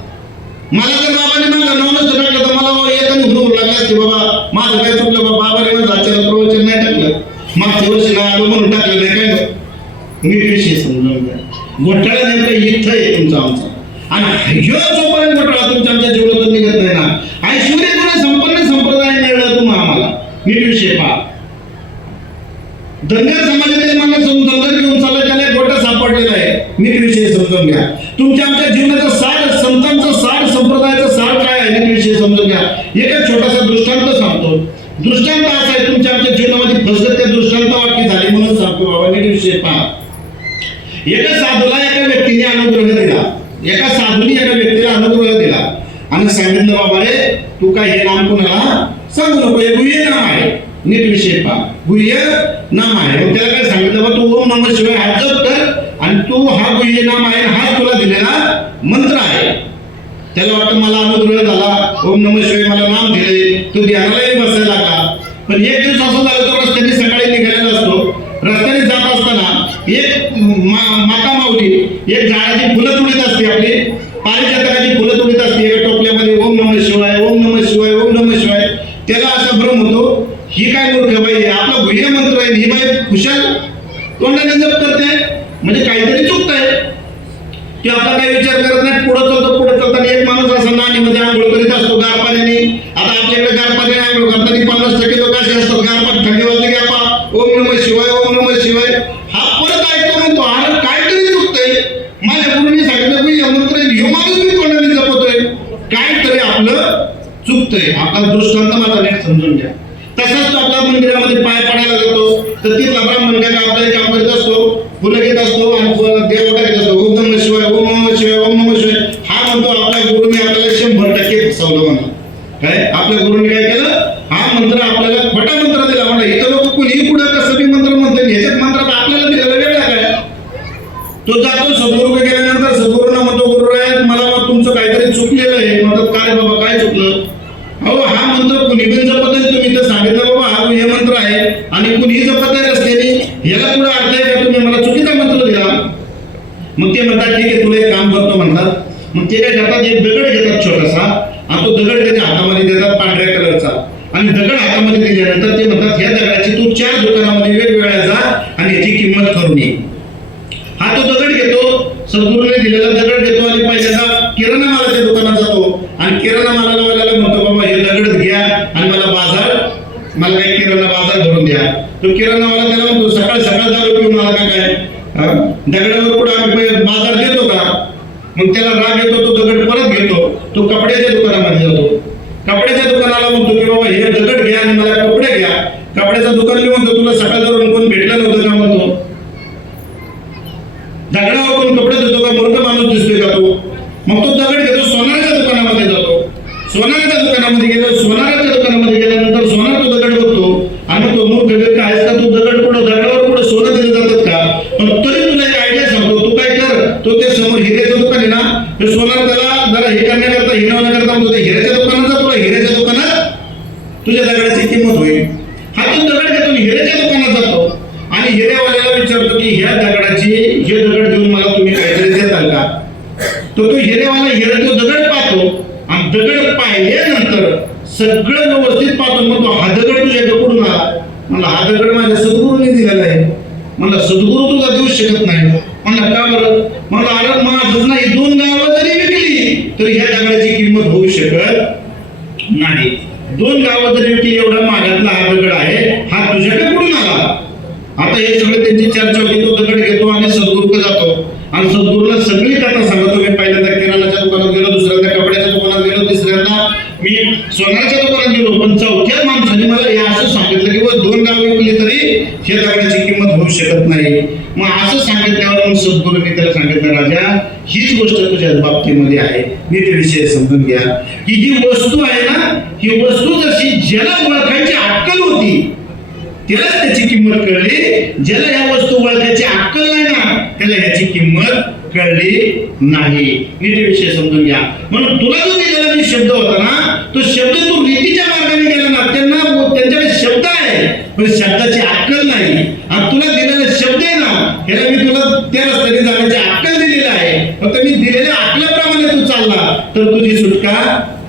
मला जर बाबाने माझं नाव नसतं टाकलं तर मला एकाने हुरूर लागला असते, बाबा माझं काय चुकलं, बाबाने माझं आचार्य प्रवचन नाही टाकलं, मागच्या वर्षी आलो म्हणून टाकलं नाही काय. नीट विषय समजून घ्या. घोटाळा नेमका इथं आहे तुमचा आमचा. आणि ह्यो जोपर्यंत घोटाळा तुमच्या आमच्या जीवनातून निघत नाही ना, ऐश्वर्य गुण संपन्न संप्रदाय मिळाला तुम्हा आम्हाला. नीट विषय पहा. धनगर समाजातील माणूस धनगर घेऊन चालत त्याला गोटा सापडलेला आहे. नीट विषय समजून घ्या. तुमच्या आमच्या जीवनाचा सार, संतांचा सार, संप्रदायाचा सार काय आहे नीट विषय समजून घ्या. एक छोटासा दृष्टांत सांगतो. दृष्टांत असा आहे तुमच्या आमच्या जीवनामध्ये फसगत त्या दृष्टांत वाक्य झाली म्हणून सांगतो बाबा. नीट विषय पहा. एका साधूला एका व्यक्तीने अनुग्रह दिला. एका साधूने एका व्यक्तीला अनुग्रह दिला आणि सांगितलं बाबा रे तू काय हे नाम कोणाला सांगू नको, हे गुह्य नाम आहे. नीट विषय पहा. गुह्य नाम आहे. मग त्याला काय सांगितलं बाबा तू ओम नमः शिवाय हात जप कर आणि तू हा गुह्य नाम आहे, हाच तुला दिलेला मंत्र आहे. त्याला वाटतं मला अनुग्रह झाला, ओम नमः शिवाय मला नाम दिले, तो ध्यानालाही बसायला लागला. पण एक दिवस असं झालं तो रस्त्याने सकाळी निघालेला असतो. रस्त्याने जात असताना एक माता माऊली एक झाडाची फुलं तुडीत असते, आपली पारिजातकाची फुलं तुडीत असते एका टोपल्यामध्ये. ओम नमः शिवाय, ओम नमः शिवाय, ओम नमः शिवाय. त्याला असा भ्रम होतो ही काय मूर्ख बाई आहे, आपला गुह्य मंत्र आहे, ही बाई खुशाल तोंडाने जप करते, म्हणजे काहीतरी चुकतंय. की आपला काही विचार करत नाही. पुढे चालताना एक माणूस असा नाणीमध्ये आंघोळ करीत असतो गार पाण्याने. आता आपल्याकडे गार पाण्याने आंघोळ करताना 50% लोक असे असतात गार पाणी थंडी वाजली की आपण ओम नमः शिवाय, ओम नमः शिवाय. हा परत ऐकतो म्हणतो अरे काहीतरी चुकतंय, माझ्या गुरुने सांगितलं की मंत्र ह्यो माणूस मी तोंडाने जपतोय, काहीतरी आपलं चुकतंय. आपला दृष्टांत माझा नीट समजून घ्या. तसाच तो आपल्या मंदिरामध्ये पाय पडायला जातो तर तिथला ब्राह्मण काय आपलं काम करीत असतो, फुलं घेत असतो आणि देवटा घेत असतो. ओम नमः शिवाय, ओम नमः शिवाय, ओम नमः शिवाय. हा म्हणतो आपल्या गुरुने आपल्याला 100% फसवलं म्हणा. काय आपल्या गुरुने काय केलं, हा मंत्र आपल्याला खोटा मंत्र दिला म्हणा. इथं लोक कुणीही पुढे कसं बी मंत्र म्हणतात, ह्याच्यात मंत्रात आपल्याला दिलेला वेगळा काय. तो जातो सद्गुरूकडे गेल्यानंतर सद्गुरूंना म्हणतो गुरुराय मला तुमचं काहीतरी चुकलेलं आहे. म्हणतात काय बाबा काय चुकलं. अहो हा मंत्र कुणी पण जपत आहे, तुम्ही तर सांगितलं बाबा हा हे मंत्र आहे आणि कुणीही जपत आहे रस्त्याने, याला पुढे अर्थ आहे का, तुम्ही मला चुकीचा मंत्र दिला. मग ते म्हणतात ठीक आहे तुला एक काम करतो म्हणतात. मग ते काय करतात एक दगड घेतात छोटासा आणि तो दगड त्याच्या हातामध्ये देतात पांढऱ्या कलरचा. आणि दगड हातामध्ये दिल्यानंतर ते म्हणतात ह्या दगडाची तू 4 दुकानामध्ये वेगवेगळ्या जा आणि याची किंमत करून ये. हा तो दगड घेतो, सद्गुरूने दिलेला दगड घेतो आणि पहिल्यांदा किराणा मालाच्या दुकानात जातो आणि किराणा मालाला वाल्याला म्हणतो बाबा हे दगड घ्या आणि मला काही किराणा बाजार भरून द्या. तो किराणा वाला त्याला म्हणतो सकाळ सकाळ दारू पिऊन मला काय दगडावर पुढे आम्ही बाजार देतो का. मग त्याला राग येतो, तो दगड परत घेतो, तो कपड्याच्या दुकानामध्ये जातो. कपड्याच्या दुकानाला म्हणतो की बाबा हे दगड घ्या आणि मला कपडे घ्या. कपड्याचं दुकान मी म्हणतो तुला सकाळ धरून कोण भेटलं नव्हतं का म्हणतो. दगडावर कोण कपडे देतो का, मूर्ख माणूस दिसतोय का तो. मग तो दगड घेतो सोनाराच्या दुकानामध्ये जातो. सोनाराच्या दुकानामध्ये गेलो, सोनाराच्या दुकानामध्ये गेल्यानंतर सोनार तो दगड बघतो आणि तो मूर्ख व्यक्ती आहेस का, तू दगड पुढं दगडावर पुढे सोनं दिलं जातात का. पण तरी तुला एक आयडिया सांगतो, तू काय कर, तो ते समोर हिऱ्याचं दुकान आहे ना, ते सोनार त्याला जरा हे करण्याकरता हिरवण्याकरता म्हणतो ते हिऱ्याच्या दुकानात जा, तुला हिऱ्याच्या दुकानात तुझ्या दगडाची किंमत होईल. हा तो दगड घेतो हिऱ्याच्या दुकानात जातो आणि हिऱ्यावाल्याला विचारतो की ह्या दगडाची हे दगड देऊन मला तुम्ही काहीतरी देताल का. तो हिरेवाला हिरा तो दगड पाहतो आणि दगड पाहिल्यानंतर सगळं व्यवस्थित पाहतो. मग तो हा दगड तुझ्याकडे कुठून आला. मला हा दगड माझ्या सद्गुरूने दिलेला आहे. मला सद्गुरू तुझा देऊ शकत नाही. म्हणलं का बरं. मला अरे माझच नाही 2 गावं जरी विकली तरी ह्या दगडाची किंमत होऊ शकत नाही. 2 गावं जरी विकली एवढा मागातला हा दगड आहे, हा तुझ्याकडे कुठून आला. आता हे सगळं त्यांची चर्चा होती. तो दगड घेतो आणि सद्गुरूकडे जातो आणि सद्गुरूला सगळी कथा सांगतो. मी पहिल्यांदा किराणाच्या दुकानात गेलो, दुसऱ्यांदा कपड्याच्या दुकानात गेलो, तिसऱ्यांदा मी सोन्याच्या दुकानात गेलो, पण चौथ्या माणसाने मला हे असं सांगितलं की 2 गावं विकली तरी हे दगडाची किंमत होऊ शकत नाही. मग असं सांगितल्यावर मग सद्गुरूंनी त्याला सांगितलं राजा हीच गोष्ट तुझ्या बाबतीमध्ये आहे. नीट विषय समजून घ्या की ही वस्तू आहे ना, ही वस्तू जशी ज्याला ओळखायची अक्कल होती त्यालाच त्याची किंमत कळली. ज्याला ह्या वस्तू ओळखायची अक्कल नाही ना, त्याला ह्याची किंमत कळली नाही. नीट विषय समजून घ्या. म्हणून तुला जो दिलेला मी शब्द होता ना, तो शब्द तू रीतीच्या मार्गाने गेला ना, त्यांच्याकडे शब्द आहे पण शब्दाची अक्कल नाही. आणि तुला दिलेला शब्द आहे ना, ह्याला मी तुला त्या रस्त्याने जाण्याची अक्कल दिलेली आहे. फक्त मी दिलेल्या अक्कलाप्रमाणे तू चालला तर तुझी सुटका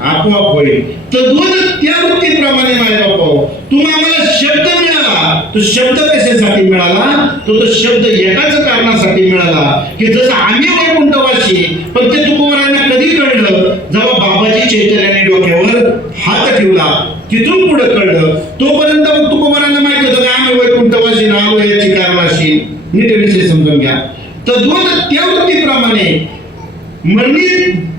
आपोआप होईल. तद्वत त्या वृत्तीप्रमाणे माय बापा, तुम्हाला आम्हाला शब्द मिळाला. तो शब्द कशासाठी मिळाला? तो शब्द एकाच कारणासाठी मिळाला की जसं आम्ही वैकुंठवासी, पण ते तुकोबारायांना कधी कळलं? जेव्हा बाबाजी चैतन्याने डोक्यावर हात ठेवला, तिथून पुढे कळलं. तोपर्यंत मग तुकोबारायांना माहित होतं की आम्ही वैकुंठवासी आलो याची कारणाशी. नीट विषय समजून घ्या. तद्वत त्या वृत्तीप्रमाणे मरणी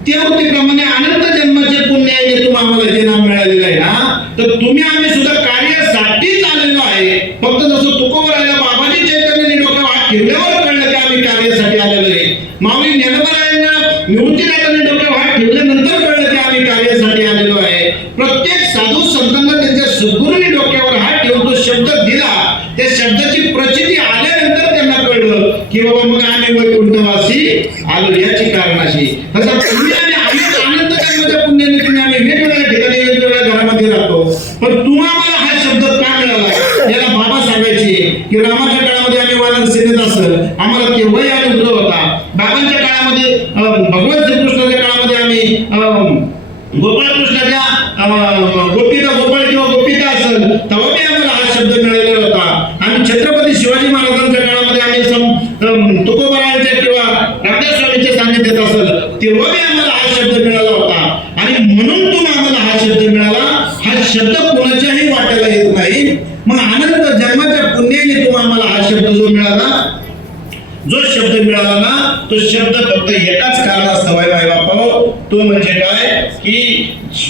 त्या वृत्तीप्रमाणे अनंत जन्माचे पुण्य आहे तुम्हाला जे नाम मिळालेलं आहे ना, तर तुम्ही आम्ही सुद्धा कार्यासाठीच आलेलो आहे. फक्त जसं तुकोबारायला बाबाजी चैतन्याने डोक्यावर हात ठेवल्यावर कळलं की आम्ही कार्यासाठी आलेलो आहे. माऊली ज्ञानोबारायांना निवृत्तीनाथाने डोक्यावर हात ठेवल्यानंतर कळलं की आम्ही कार्यासाठी आलेलो आहे. प्रत्येक साधू संतांना त्यांच्या सद्गुरूंनी डोक्यावर हात ठेवून तो शब्द दिला. त्या शब्दाची प्रचिती आल्यानंतर त्यांना कळलं की बाबा मग आम्ही वैकुंठवासी आलो याची कारणाशी. तसं तुम्ही आणि आनंद जन्माच्या पुण्याने तुम्ही आम्ही वेगवेगळ्या ठिकाणी वेगवेगळ्या घरामध्ये राहतो, पण तुम्हाला हा शब्द का मिळाला? याला बाबा सांगायचे की रामाच्या काळामध्ये आम्ही वानर सेनेत असेल, आम्हाला केव्हाही अनुग्रह होता. बाबांच्या काळामध्ये भगवान श्रीकृष्णाच्या काळामध्ये आम्ही गोपाळकृष्णाच्या गोपिका गोपाळ किंवा गोपिका असेल तेव्हा बी आम्हाला हा शब्द मिळालेला होता. आणि छत्रपती शिवाजी महाराजांच्या काळामध्ये आम्ही तुकोबारायांच्या किंवा रामदास स्वामींच्या सान्निध्यात असेल तेव्हा बी आम्हाला हा शब्द मिळाला होता. आणि म्हणून तुम्हाला आम्हाला हा शब्द मिळाला. हा शब्द कोणाच्याही वाट्याला येत नाही. मग अनंत जन्माच्या पुण्याने तुम्हाला हा शब्द जो मिळाला, जो शब्द मिळाला ना, तो शब्द फक्त एकाच कारणास्तव आहे माय बापा. तो म्हणजे काय की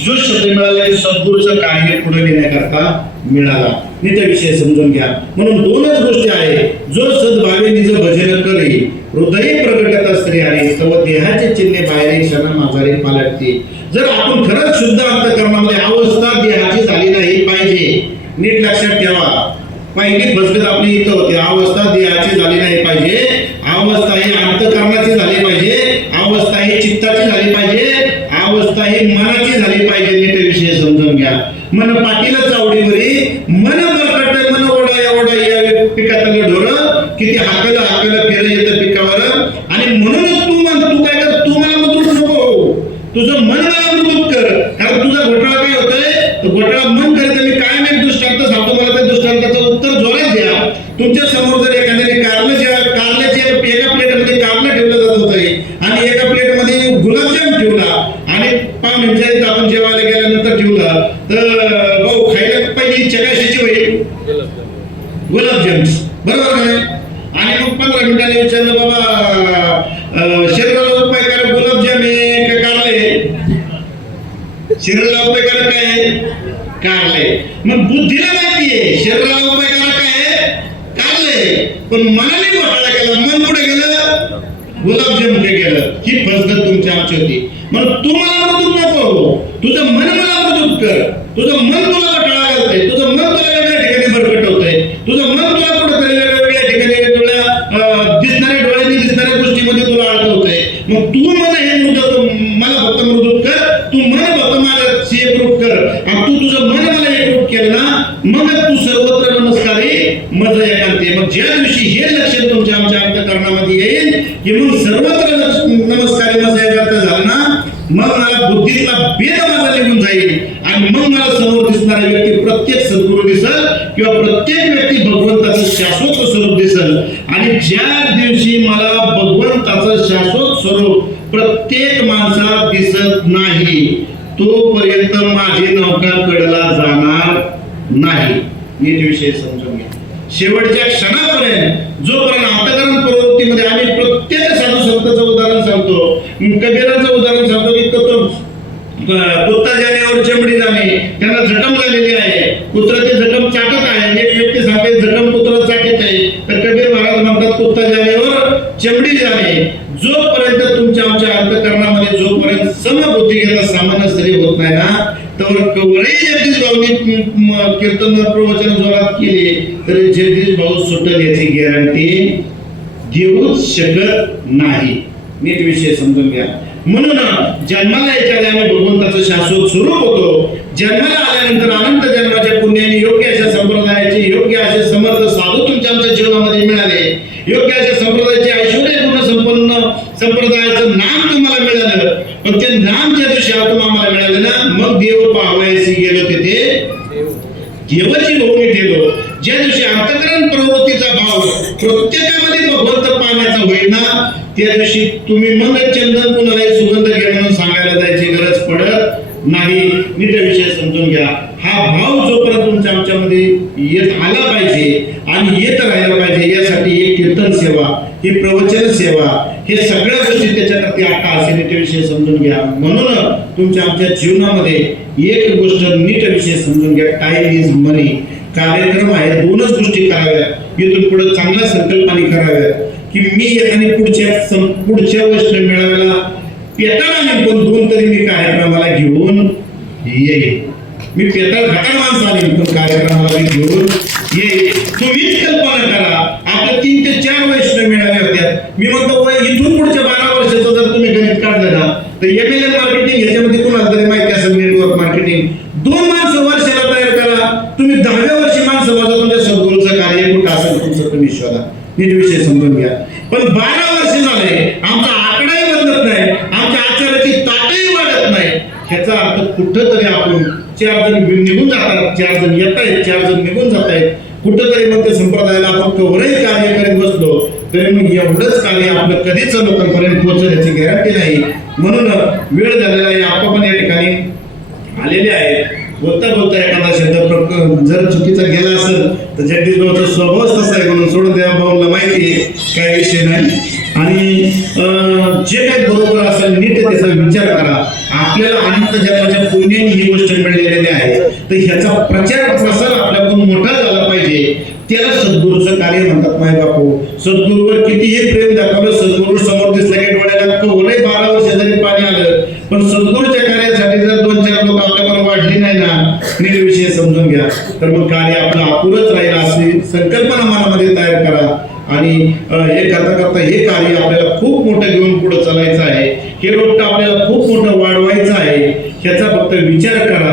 जो शब्द मिळाला की सद्गुरूचं कार्य पुढे नेण्याकरता मिळाला. नीट विषय समजून घ्या. म्हणून दोनच गोष्टी आहे. जो सद्भावे निज भजन करे, हृदय प्रगटत असते आणि तव देहाचे चिन्हे बाहेर क्षणा माघारी पालटते. जर आपण खरंच शुद्ध अंतःकरणामध्ये अवस्था देहाची झाली नाही पाहिजे. नीट लक्षात ठेवा. पहिली फसगत आपली इथं होते. अवस्था देहाची झाली नाही पाहिजे, अवस्था ही अंतःकरणाची झाली पाहिजे, अवस्था ही चित्ताची झाली पाहिजे, अवस्था ही मनाची झाली पाहिजे. नीट विषय समजून घ्या. मन पाटील चावडीवरी मन बरकट मन ओढा एवढा या पिकातलं ढोर किती हाकलं हाकलं फिर येतं पिकावर. आणि म्हणूनच तू म्हण, तू काय कर, तू मला मधून नको, तुझं मन मला मृदूत कर. कारण तुझा घोटाळा काय होतोय, तो घोटाळा मन करत. मी कायम एक दृष्टांत सांगतो, मला त्या दृष्टांताचं उत्तर जोरात द्या. तुमच्या समोर जर एखाद्याने कारल्याच्या एका प्लेटमध्ये कारलं ठेवलं जात होतं आणि एका प्लेटमध्ये गुलाबजाम ठेवला आणि पाहुण्यांच्या इथं आपण जेवायला गेल्यानंतर ठेवला, तर भाऊ खायला पहिली इच्छा कशाची होईल? गुलाबजाम्स, बरोबर काय? आणि मग 15 मिनिटांनी विचारलं, बाबा शरीराला उपाय करा गुलाबजाम आहे का कारले? शरीराला उपाय करा काय? कारले. मग बुद्धीला माहितीये शरीराला उपाय करा काय? कारले. पण मनाने घोटाळा केला. मन कुठे गेलं? गुलाबजामकडे गेलं. ही फसगत तुमची आमची होती. मग तू मला मदत नको, तुझं मन मला मदत कर. तुझं मन तुला घोटाळा घालतंय, तुझं मन तुला वेगळ्या ठिकाणी भरकट होतंय, तुझं मन तुला कुठेतरी वेगळ्या ठिकाणी वेगवेगळ्या दिसणाऱ्या डोळ्यांनी दिसणाऱ्या गोष्टीमध्ये तुला अडकवतंय. मग तू मन हे मला फक्त मृदूत कर, तू मन फक्त माझ्याशी एकरूप कर. आणि तू तुझं मन मला एकरूप केलं ना, मग तू सर्वत्र नमस्कारी मज एकांते. मग ज्या दिवशी हे लक्षण तुमच्या आमच्या अंतःकरणामध्ये येईल की मग सर्वत्र नमस्कारी मज एकांत झालं ना, मग मला बुद्धीतला भेद माझा निघून जाईल आणि मग मला समोर दिसणारा व्यक्ती प्रत्येक सद्गुरू दिसल किंवा प्रत्येक व्यक्ती भगवंताचं शाश्वत स्वरूप दिसल. आणि ज्या दिवशी मला भगवंताचं शाश्वत स्वरूप प्रत्येक माणसाला दिसत नाही, तोपर्यंत माझी नौका कडला जाणार नाही. नीट विषय समजून घ्या. शेवटच्या क्षणापर्यंत जोपर्यंत अंतःकरण प्रवृत्तीमध्ये आम्ही प्रत्येक साधू संतांचं उदाहरण सांगतो, कबीराचं उदाहरण सांगतो की कुत्ता जाण्यावर चमडी जाणे, त्यांना जखम झालेली आहे, कुत्रा ते जखम चाटत आहे. एक व्यक्ती सांगते जखम कुत्रा चाटत आहे, तर कबीर महाराज म्हणतात कुत्ता जाण्यावर चमडी जाणे. जोपर्यंत तुमच्या आमच्या अंतःकरणामध्ये जोपर्यंत समबुद्धी घेता सामान्य स्त्री होत नाही ना, तर कवरही जगदीश भाऊनी कीर्तन प्रवचन जोरात केले तरी जगदीश भाऊ सुटल याची गॅरंटी देऊच शकत नाही. नीट विषय समजून घ्या. म्हणून जन्माला याच्या आम्ही भगवंताचं शाश्वत स्वरूप होतो. जन्माला आल्यानंतर अनंत जन्माच्या पुण्याने योग्य अशा संप्रदायाचे योग्य असे समर्थ साधू तुमच्या आमच्या जीवनामध्ये मिळाले. योग्य अशा संप्रदायाचे ऐश्वर्यपूर्ण संपन्न संप्रदायाचं नाम तुम्हाला मिळालं. पण ते नाम ज्या दिवशी आम्हाला मिळालं ना, मग देव पाहावयासी गेलो तिथे देवाची भूमी ठेवलो. ज्या दिवशी अंतःकरण प्रवृत्तीचा भाव प्रत्येकामध्ये भगवंत पाहण्याचा होईल ना, त्या दिवशी तुम्ही मन चंदन कुणालाही सुगंध घ्या म्हणून सांगायला जायची गरज पडत नाही. नीट विषय समजून घ्या. हा भाव जोपर्यंत तुमच्या आमच्यामध्ये येत आला पाहिजे आणि येत राहायला पाहिजे, यासाठी एक कीर्तन सेवा, ही प्रवचन सेवा, हे सगळ्या गोष्टी त्याच्यासाठी आता असे नीट विषय समजून घ्या. म्हणून तुमच्या आमच्या जीवनामध्ये एक गोष्ट नीट विषय समजून घ्या. टाइम इज मनी. कार्यक्रम आहे, दोनच गोष्टी कराव्या. इथून पुढे चांगल्या संकल्पने कराव्या की मी आणि पुढच्या वर्ष मेळाव्याला पेटाळा नाही, पण दोन तरी मी कार्यक्रमाला घेऊन येईल. मी पेटाळ घाटा माणसं आली पण कार्यक्रमाला मी घेऊन येईल. तुम्हीच कल्पना करा, आपल्या 3 ते 4 वैष्णव मेळावे होत्या. मी म्हणतो इथून पुढच्या 12 वर्षाचं जर तुम्ही गणित काढलं ना, तर MLM मार्केटिंग ह्याच्यामध्ये कुणाला तरी माहिती असेल, नेटवर्क मार्केटिंग 2 माणसं वर्षाला तयार करा. तुम्ही 10व्या वर्षी माणसं वाजवा, तुमच्या सद्गुरूचं कार्य कुठं असेल तुमचं तुम्ही शोधा. नीट विषय समजून घ्या. पण 12 वर्ष झाले, आमचा आकडाही बदलत नाही, आमच्या आचाराची ताटही वाढत नाही. ह्याचा अर्थ कुठंतरी आपण 4 जण निघून जातात, 4 जण येत आहेत, 4 जण निघून जात आहेत. कुठंतरी मग ते संप्रदायाला आपण कवरही कार्य करीत बसलो तरी मग एवढंच कार्य आपलं कधीच लोकांपर्यंत पोहोचण्याची गॅरंटी नाही. म्हणून वेळ झालेला आहे. आपण पण या ठिकाणी आलेले आहेत. बोलता बोलता एखादा शब्द जर चुकीचा गेला असेल तर जगदीश भाऊचा स्वभावच तसा आहे म्हणून सोडून द्या. भाऊला माहिती आहे, काय विषय नाही. आणि जे काही बरोबर असेल नीट त्याचा विचार करा. आपल्याला अनंत जन्माच्या पुण्याने ही गोष्ट मिळलेली आहे, तर ह्याचा प्रचार प्रसार आपल्याकडून मोठा झाला पाहिजे. त्याला सद्गुरूचं कार्य म्हणतात. माय बापू, सद्गुरूवर कितीही प्रेम दाखवलं, सद्गुरू समोर दिसला की डोळ्याला कवरही 12 वर्ष जरी पाणी आलं, पण सद्गुरूच्या कार्यासाठी जर 2-4 लोक आपल्याकडून वाढली नाही ना, नीट विषय समजून घ्या, तर मग कार्य आपलं अपुरच राहील. अशी संकल्पना मनामध्ये तयार करा. आणि हे करता करता हे कार्य आपल्याला खूप मोठं घेऊन पुढे चालायचं आहे. हे रोपट आपल्याला खूप मोठं वाढवायचं आहे. ह्याचा फक्त विचार करा.